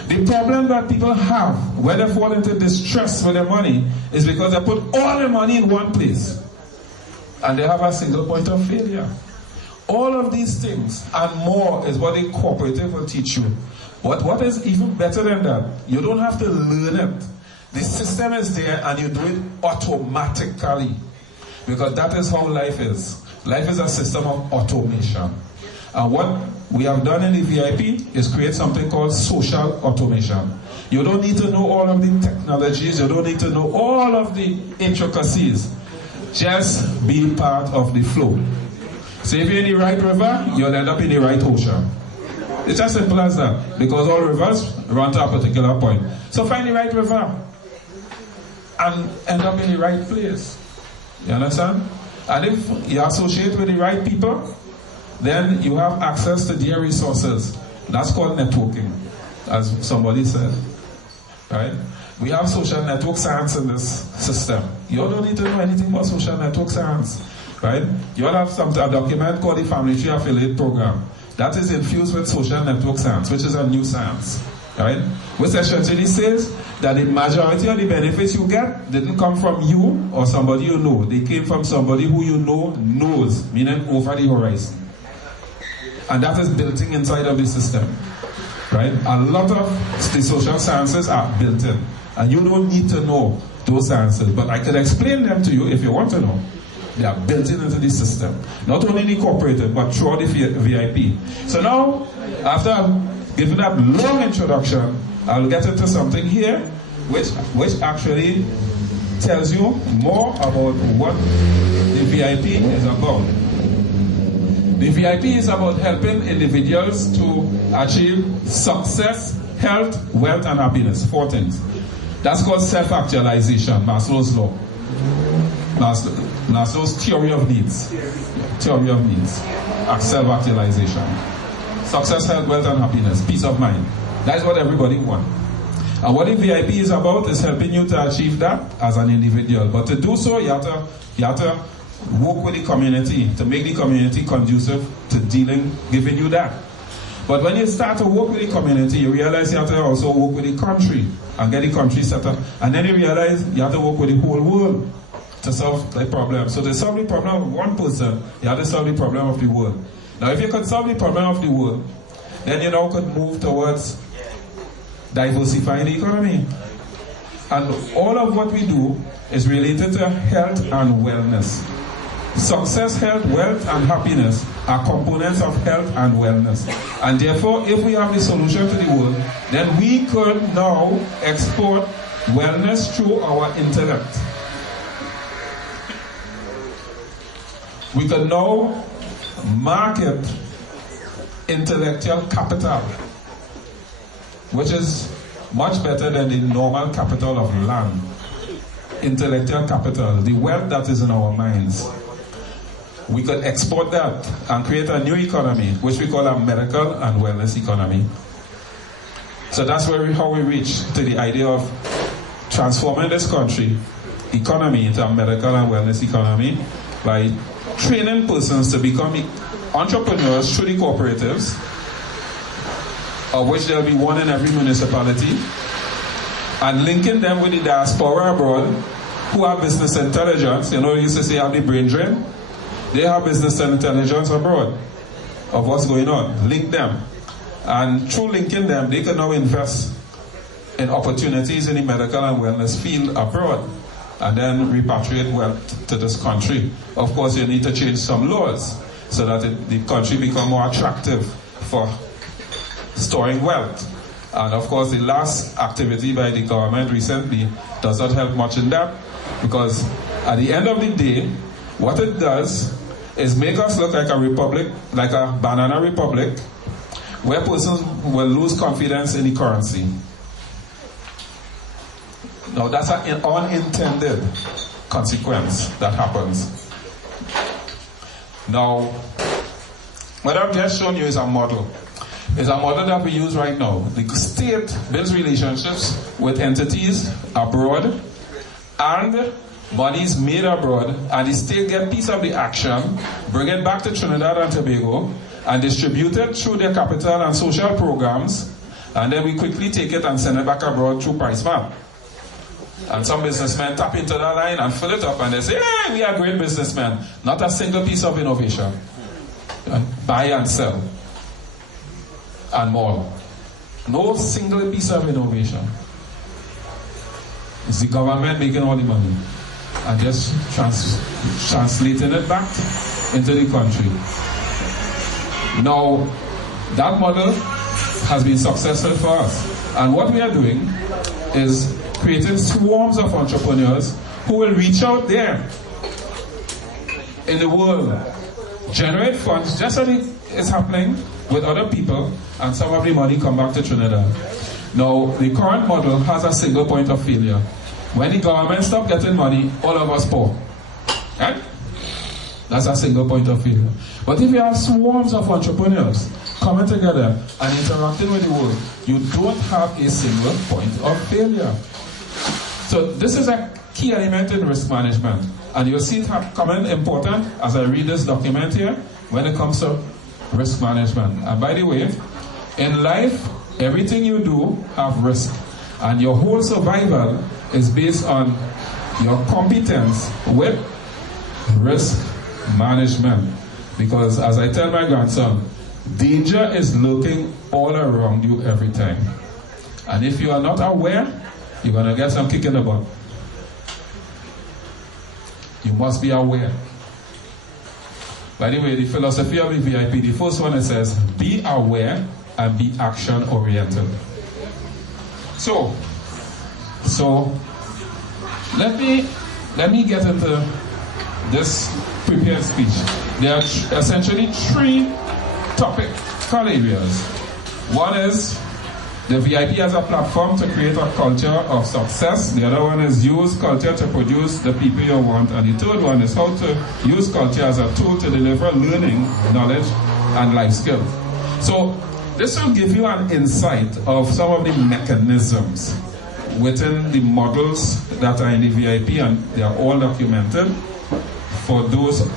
The problem that people have when they fall into distress with their money is because they put all their money in one place and they have a single point of failure. All of these things and more is what a cooperative will teach you. But what is even better than that, you don't have to learn it. The system is there and you do it automatically. Because that is how life is. Life is a system of automation. And what we have done in the VIP is create something called social automation. You don't need to know all of the technologies, you don't need to know all of the intricacies. Just be part of the flow. So if you're in the right river, you'll end up in the right ocean. It's as simple as that, because all rivers run to a particular point. So find the right river and end up in the right place. You understand? And if you associate with the right people, then you have access to their resources. That's called networking, as somebody said. Right? We have social network science in this system. You don't need to know anything about social network science. Right? You all have a document called the Family Tree Affiliate Program. That is infused with social network science, which is a new science. Right? Which essentially says that the majority of the benefits you get didn't come from you or somebody you know. They came from somebody who you know knows, meaning over the horizon. And that is built in inside of the system. Right? A lot of the social sciences are built in. And you don't need to know those sciences. But I can explain them to you if you want to know. They are built into the system. Not only the cooperative, but throughout the VIP. So now, after giving that long introduction, I'll get into something here which actually tells you more about what the VIP is about. The VIP is about helping individuals to achieve success, health, wealth, and happiness. 4 things. That's called self-actualization, Maslow's law. Maslow's theory of needs. Theory of needs. Self-actualization. Success, health, wealth, and happiness. Peace of mind. That's what everybody wants. And what the VIP is about is helping you to achieve that as an individual. But to do so, you have to work with the community to make the community conducive to giving you that. But when you start to work with the community, you realize you have to also work with the country and get the country set up. And then you realize you have to work with the whole world to solve the problem. So to solve the problem of one person, you have to solve the problem of the world. Now if you could solve the problem of the world, then you now could move towards diversifying the economy. And all of what we do is related to health and wellness. Success, health, wealth, and happiness are components of health and wellness. And therefore, if we have the solution to the world, then we could now export wellness through our intellect. We can now market intellectual capital, which is much better than the normal capital of land. Intellectual capital, the wealth that is in our minds. We could export that and create a new economy, which we call a medical and wellness economy. So that's how we reach to the idea of transforming this country economy into a medical and wellness economy by training persons to become entrepreneurs through the cooperatives, of which there will be one in every municipality, and linking them with the diaspora abroad who have business intelligence. You know, you used to say have the brain drain. They have business intelligence abroad of what's going on. Link them. And through linking them, they can now invest in opportunities in the medical and wellness field abroad and then repatriate wealth to this country. Of course, you need to change some laws so that the country become more attractive for storing wealth. And of course, the last activity by the government recently does not help much in that, because at the end of the day, what it does is make us look like a republic, like a banana republic, where persons will lose confidence in the currency. Now that's an unintended consequence that happens. Now, what I've just shown you is a model. It's a model that we use right now. The state builds relationships with entities abroad and monies made abroad, and the state get piece of the action, bring it back to Trinidad and Tobago, and distribute it through their capital and social programs, and then we quickly take it and send it back abroad through price map. And some businessmen tap into that line and fill it up, and they say, hey, we are great businessmen. Not a single piece of innovation. Buy and sell. And more. No single piece of innovation. It's the government making all the money and just translating it back into the country. Now, that model has been successful for us. And what we are doing is creating swarms of entrepreneurs who will reach out there in the world, generate funds, just as it is happening with other people, and some of the money come back to Trinidad. Now, the current model has a single point of failure. When the government stops getting money, all of us poor. Right? That's a single point of failure. But if you have swarms of entrepreneurs coming together and interacting with the world, you don't have a single point of failure. So this is a key element in risk management. And you'll see it coming important as I read this document here when it comes to risk management. And by the way, in life, everything you do have risk. And your whole survival is based on your competence with risk management. Because as I tell my grandson, danger is lurking all around you every time. And if you are not aware, you're going to get some kick in the butt. You must be aware. By the way, the philosophy of the VIP, the first one, it says, be aware and be action oriented. So let me get into this prepared speech. There are essentially three topical areas. One is the VIP as a platform to create a culture of success. The other one is use culture to produce the people you want. And the third one is how to use culture as a tool to deliver learning, knowledge, and life skills. So this will give you an insight of some of the mechanisms within the models that are in the VIP, and they are all documented for those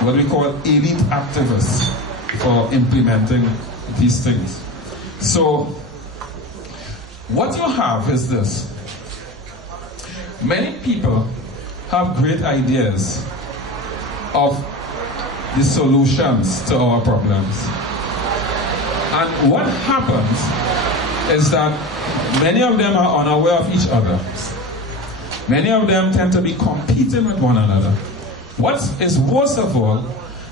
what we call elite activists for implementing these things. So what you have is this. Many people have great ideas of the solutions to our problems. And what happens is that many of them are unaware of each other. Many of them tend to be competing with one another. What is worst of all,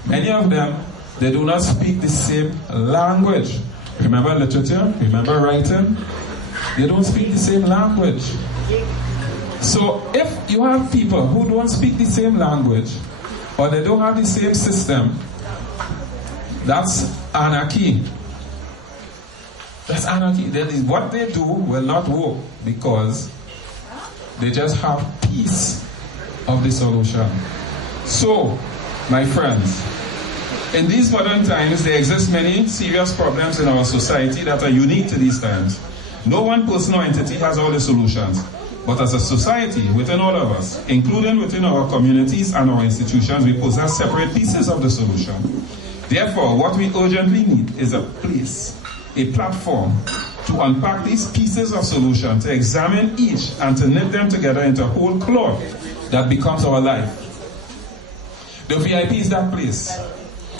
many of them, they do not speak the same language. Remember literature? Remember writing? They don't speak the same language. So if you have people who don't speak the same language, or they don't have the same system, that's anarchy. That's anarchy. What they do will not work because they just have piece of the solution. So, my friends, in these modern times, there exist many serious problems in our society that are unique to these times. No one person or entity has all the solutions. But as a society, within all of us, including within our communities and our institutions, we possess separate pieces of the solution. Therefore, what we urgently need is a place, a platform, to unpack these pieces of solution, to examine each and to knit them together into a whole cloth that becomes our life. The VIP is that place,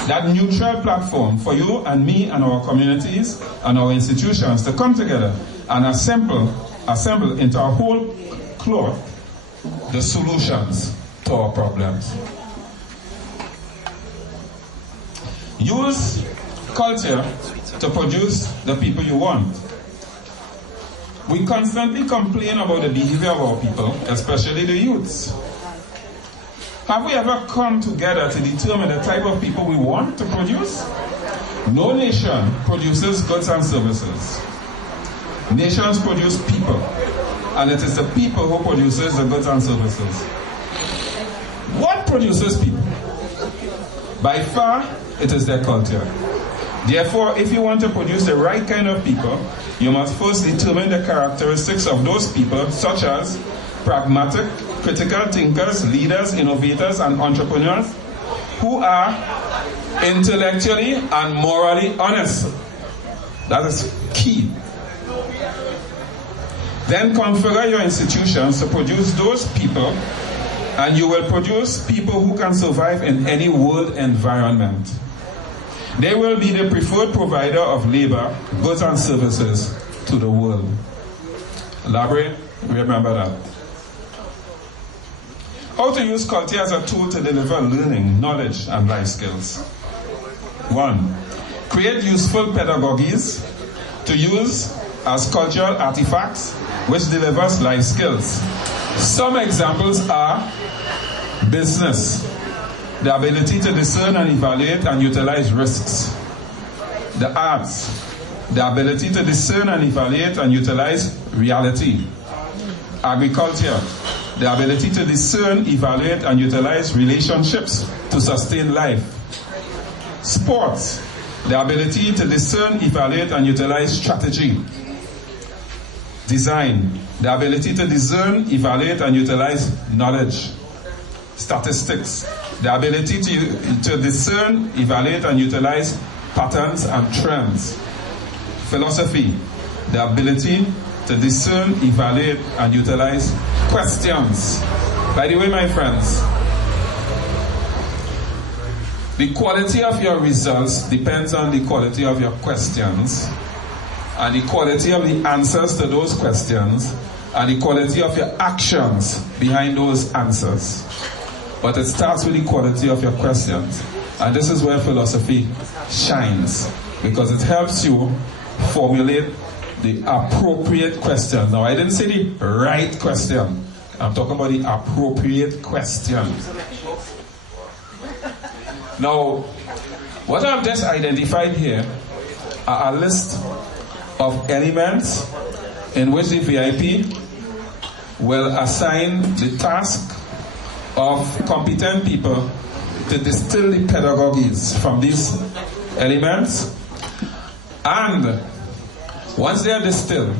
that neutral platform for you and me and our communities and our institutions to come together and assemble into a whole cloth the solutions to our problems. Use culture to produce the people you want. We constantly complain about the behavior of our people, especially the youths. Have we ever come together to determine the type of people we want to produce? No nation produces goods and services. Nations produce people, and it is the people who produces the goods and services. What produces people? By far, it is their culture. Therefore, if you want to produce the right kind of people, you must first determine the characteristics of those people, such as pragmatic, critical thinkers, leaders, innovators, and entrepreneurs who are intellectually and morally honest. That is key. Then configure your institutions to produce those people, and you will produce people who can survive in any world environment. They will be the preferred provider of labor, goods and services to the world. Elaborate? Remember that. How to use culture as a tool to deliver learning, knowledge, and life skills. 1. Create useful pedagogies to use as cultural artifacts which delivers life skills. Some examples are business, the ability to discern and evaluate and utilize risks. The arts, the ability to discern and evaluate and utilize reality. Agriculture, the ability to discern, evaluate and utilize relationships to sustain life. Sports, the ability to discern, evaluate and utilize strategy. Design, the ability to discern, evaluate and utilize knowledge. Statistics, the ability to discern, evaluate and utilize patterns and trends. Philosophy, the ability to discern, evaluate and utilize questions. By the way, my friends, the quality of your results depends on the quality of your questions, and the quality of the answers to those questions, and the quality of your actions behind those answers. But it starts with the quality of your questions. And this is where philosophy shines, because it helps you formulate the appropriate question. Now, I didn't say the right question. I'm talking about the appropriate question. Now, what I've just identified here are a list of elements in which the VIP will assign the task of competent people to distill the pedagogies from these elements, and once they are distilled,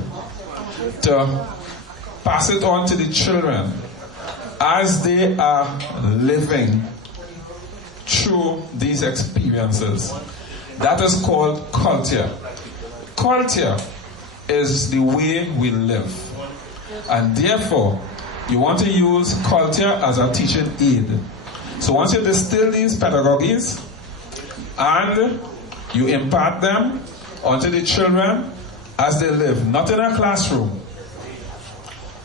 to pass it on to the children as they are living through these experiences. That is called culture. Culture is the way we live, and therefore you want to use culture as a teaching aid. So once you distill these pedagogies and you impart them onto the children as they live, not in a classroom,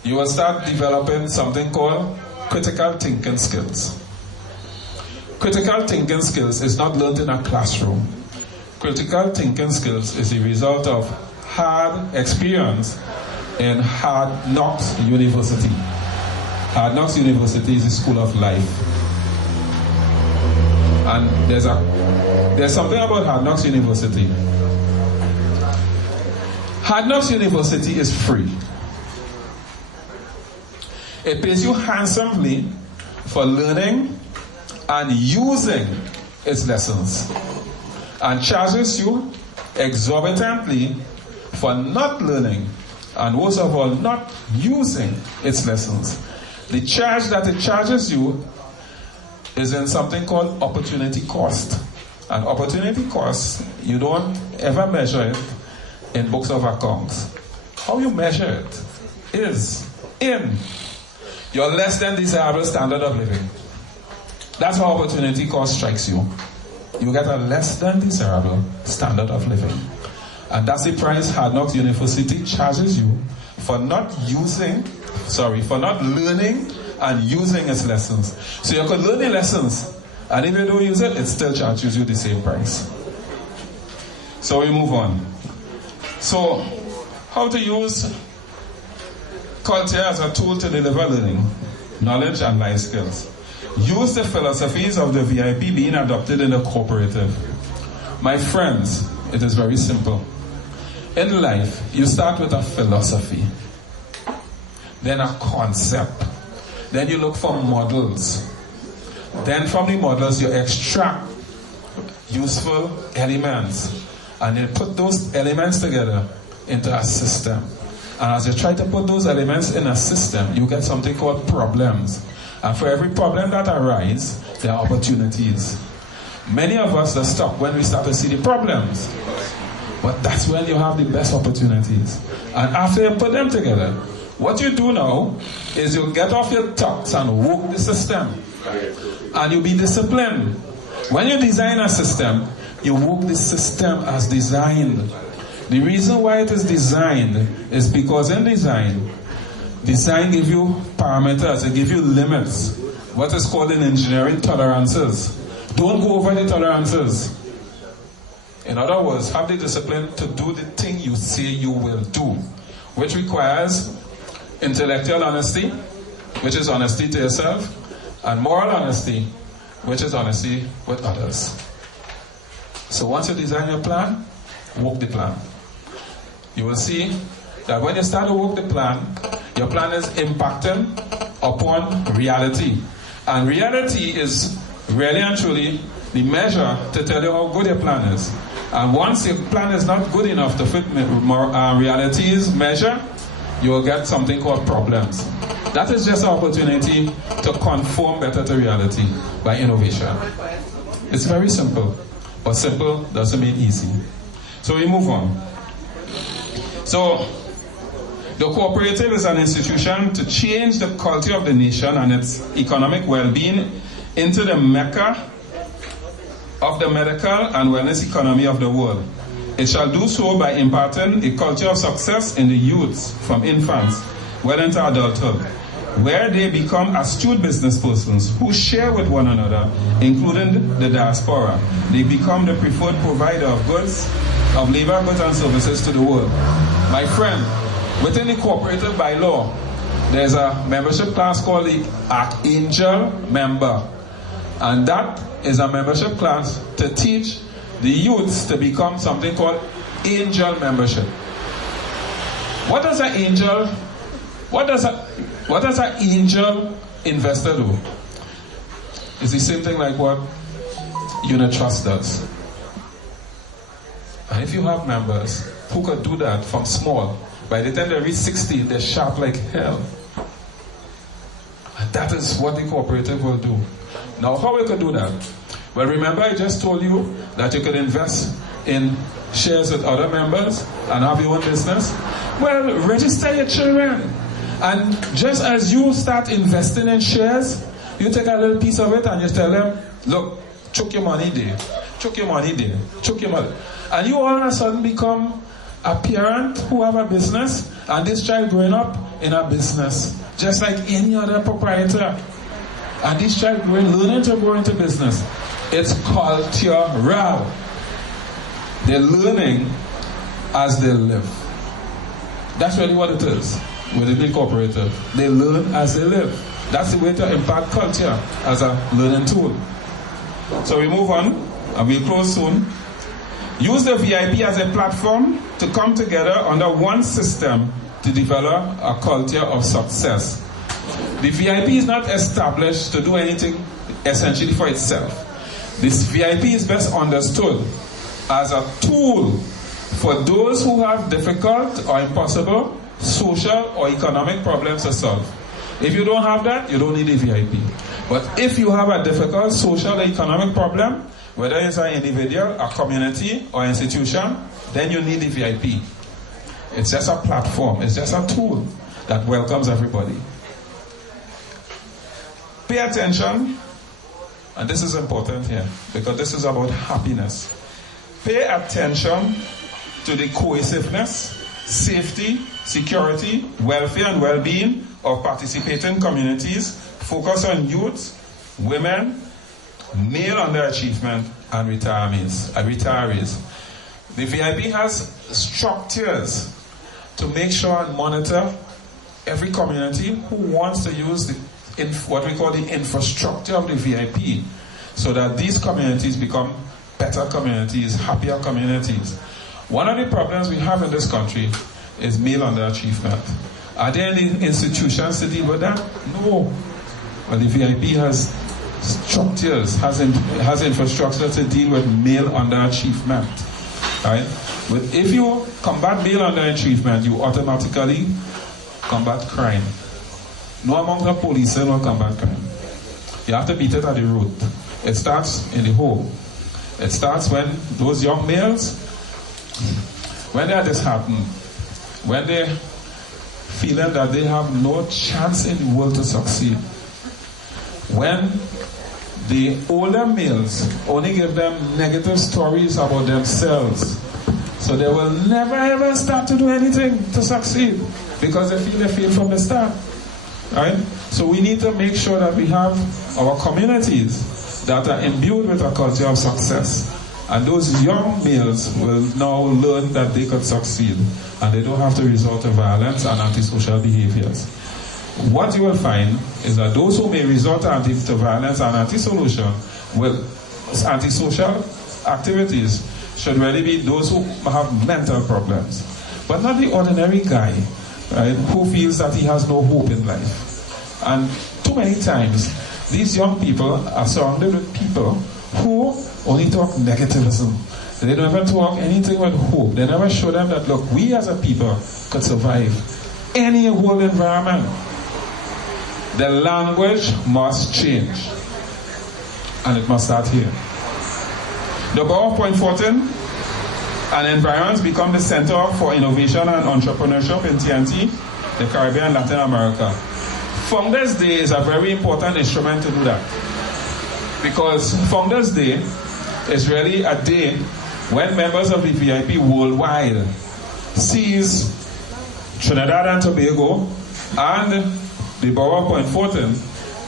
you will start developing something called critical thinking skills. Critical thinking skills is not learned in a classroom. Critical thinking skills is the result of hard experience in Hard Knocks University. Hard Knocks University is a school of life. And there's something about Hard Knocks University. Hard Knocks University is free. It pays you handsomely for learning and using its lessons, and charges you exorbitantly for not learning and most of all not using its lessons. The charge that it charges you is in something called opportunity cost. And opportunity cost, you don't ever measure it in books of accounts. How you measure it is in your less than desirable standard of living. That's how opportunity cost strikes you. You get a less than desirable standard of living. And that's the price Hard Knocks University charges you for not learning and using its lessons. So you could learn the lessons, and if you don't use it, it still charges you the same price. So we move on. So, how to use culture as a tool to deliver learning, knowledge and life skills. Use the philosophies of the VIP being adopted in the cooperative. My friends, it is very simple. In life, you start with a philosophy, then a concept, then you look for models. Then from the models, you extract useful elements, and you put those elements together into a system. And as you try to put those elements in a system, you get something called problems. And for every problem that arises, there are opportunities. Many of us are stuck when we start to see the problems. But that's when you have the best opportunities. And after you put them together, what you do now is you get off your tucks and work the system. And you be disciplined. When you design a system, you work the system as designed. The reason why it is designed is because in design gives you parameters, it gives you limits. What is called in engineering tolerances. Don't go over the tolerances. In other words, have the discipline to do the thing you say you will do, which requires intellectual honesty, which is honesty to yourself, and moral honesty, which is honesty with others. So once you design your plan, work the plan. You will see that when you start to work the plan, your plan is impacting upon reality. And reality is really and truly the measure to tell you how good your plan is. And once your plan is not good enough to fit reality's measure, you will get something called problems. That is just an opportunity to conform better to reality by innovation. It's very simple, but simple doesn't mean easy. So we move on. So the cooperative is an institution to change the culture of the nation and its economic well-being into the mecca of the medical and wellness economy of the world. It shall do so by imparting a culture of success in the youths from infants well into adulthood, where they become astute business persons who share with one another, including the diaspora. They become the preferred provider of goods, of labor, goods and services to the world. My friend, within the cooperative by law, there's a membership class called the Archangel member. And that is a membership class to teach the youths to become something called angel membership. What does an angel, what does an angel investor do? It's the same thing like what unit trust does. And if you have members who could do that from small, by the time they reach 60, they're sharp like hell. And that is what the cooperative will do. Now, how we could do that? Well, remember I just told you that you could invest in shares with other members and have your own business? Well, register your children. And just as you start investing in shares, you take a little piece of it and you tell them, look, chuck your money there, chuck your money there, chuck your money. And you all of a sudden become a parent who have a business, and this child growing up in a business, just like any other proprietor. And this child learning to grow into business. It's cultural. They're learning as they live. That's really what it is with the big cooperative. They learn as they live. That's the way to impact culture as a learning tool. So we move on, and we'll close soon. Use the VIP as a platform to come together under one system to develop a culture of success. The VIP is not established to do anything essentially for itself. This VIP is best understood as a tool for those who have difficult or impossible social or economic problems to solve. If you don't have that, you don't need a VIP. But if you have a difficult social or economic problem, whether it's an individual, a community, or institution, then you need the VIP. It's just a platform. It's just a tool that welcomes everybody. Pay attention, and this is important here, because this is about happiness. Pay attention to the cohesiveness, safety, security, welfare, and well-being of participating communities. Focus on youth, women, male underachievement, and retirees. The VIP has structures to make sure and monitor every community who wants to use what we call the infrastructure of the VIP, so that these communities become better communities, happier communities. One of the problems we have in this country is male underachievement. Are there any institutions to deal with that? No. Well, the VIP has structures, has infrastructure to deal with male underachievement. Right? But if you combat male underachievement, you automatically combat crime. No amount of policing will combat crime. You have to beat it at the root. It starts in the home. It starts when those young males, when that has happened, when they're feeling that they have no chance in the world to succeed, when the older males only give them negative stories about themselves, so they will never ever start to do anything to succeed, because they feel from the start. Right? So we need to make sure that we have our communities that are imbued with a culture of success. And those young males will now learn that they could succeed and they don't have to resort to violence and antisocial behaviors. What you will find is that those who may resort to violence and antisocial activities should really be those who have mental problems, but not the ordinary guy, right, who feels that he has no hope in life. And too many times, these young people are surrounded with people who only talk negativism. They don't ever talk anything with hope. They never show them that, look, we as a people could survive any world environment. The language must change, and it must start here. The Borough of Fortin and Environs become the center for innovation and entrepreneurship in TNT, the Caribbean, Latin America. Founders Day is a very important instrument to do that, because Founders Day is really a day when members of the VIP worldwide sees Trinidad and Tobago and the Borough of Fortin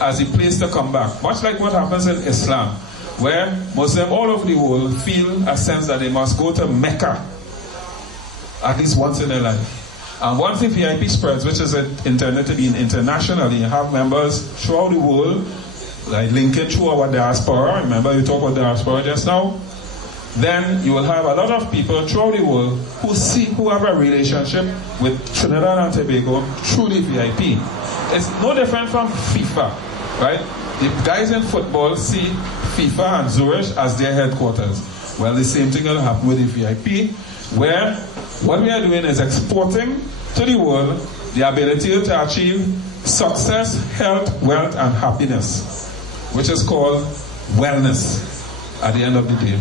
as a place to come back. Much like what happens in Islam, where Muslims all over the world feel a sense that they must go to Mecca at least once in their life. And once the VIP spreads, which is intended to be internationally, you have members throughout the world, like linking through our diaspora. Remember you talked about diaspora just now? Then you will have a lot of people throughout the world who have a relationship with Trinidad and Tobago through the VIP. It's no different from FIFA, right? The guys in football see FIFA and Zurich as their headquarters. Well, the same thing will happen with the VIP, where what we are doing is exporting to the world the ability to achieve success, health, wealth, and happiness, which is called wellness at the end of the day.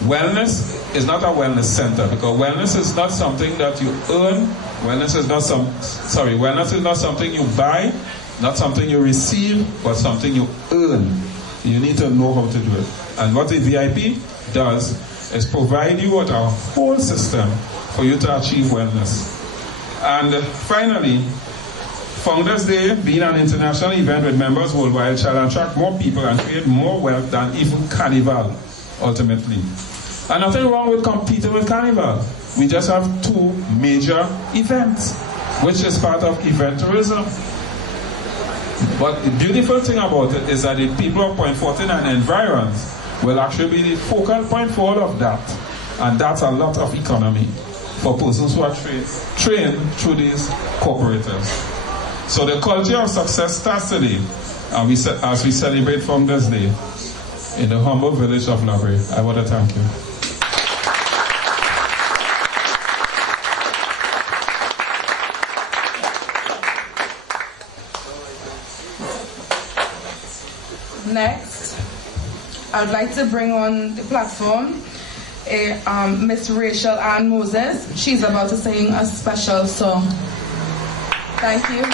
Wellness is not a wellness center, because wellness is not something that you earn. Wellness is not something you buy, not something you receive, but something you earn. You need to know how to do it. And what the VIP does is provide you with a whole system for you to achieve wellness. And finally, Founders Day, being an international event with members worldwide, shall attract more people and create more wealth than even Carnival, ultimately. And nothing wrong with competing with Carnival. We just have two major events, which is part of event tourism. But the beautiful thing about it is that the people of Fortin and Environs will actually be the focal point for all of that. And that's a lot of economy for persons who are trained through these cooperatives. So the culture of success starts today, and as we celebrate Founders Day in the humble village of Borough. I want to thank you. Next, I would like to bring on the platform Miss Rachel Ann Moses. She's about to sing a special song. Thank you.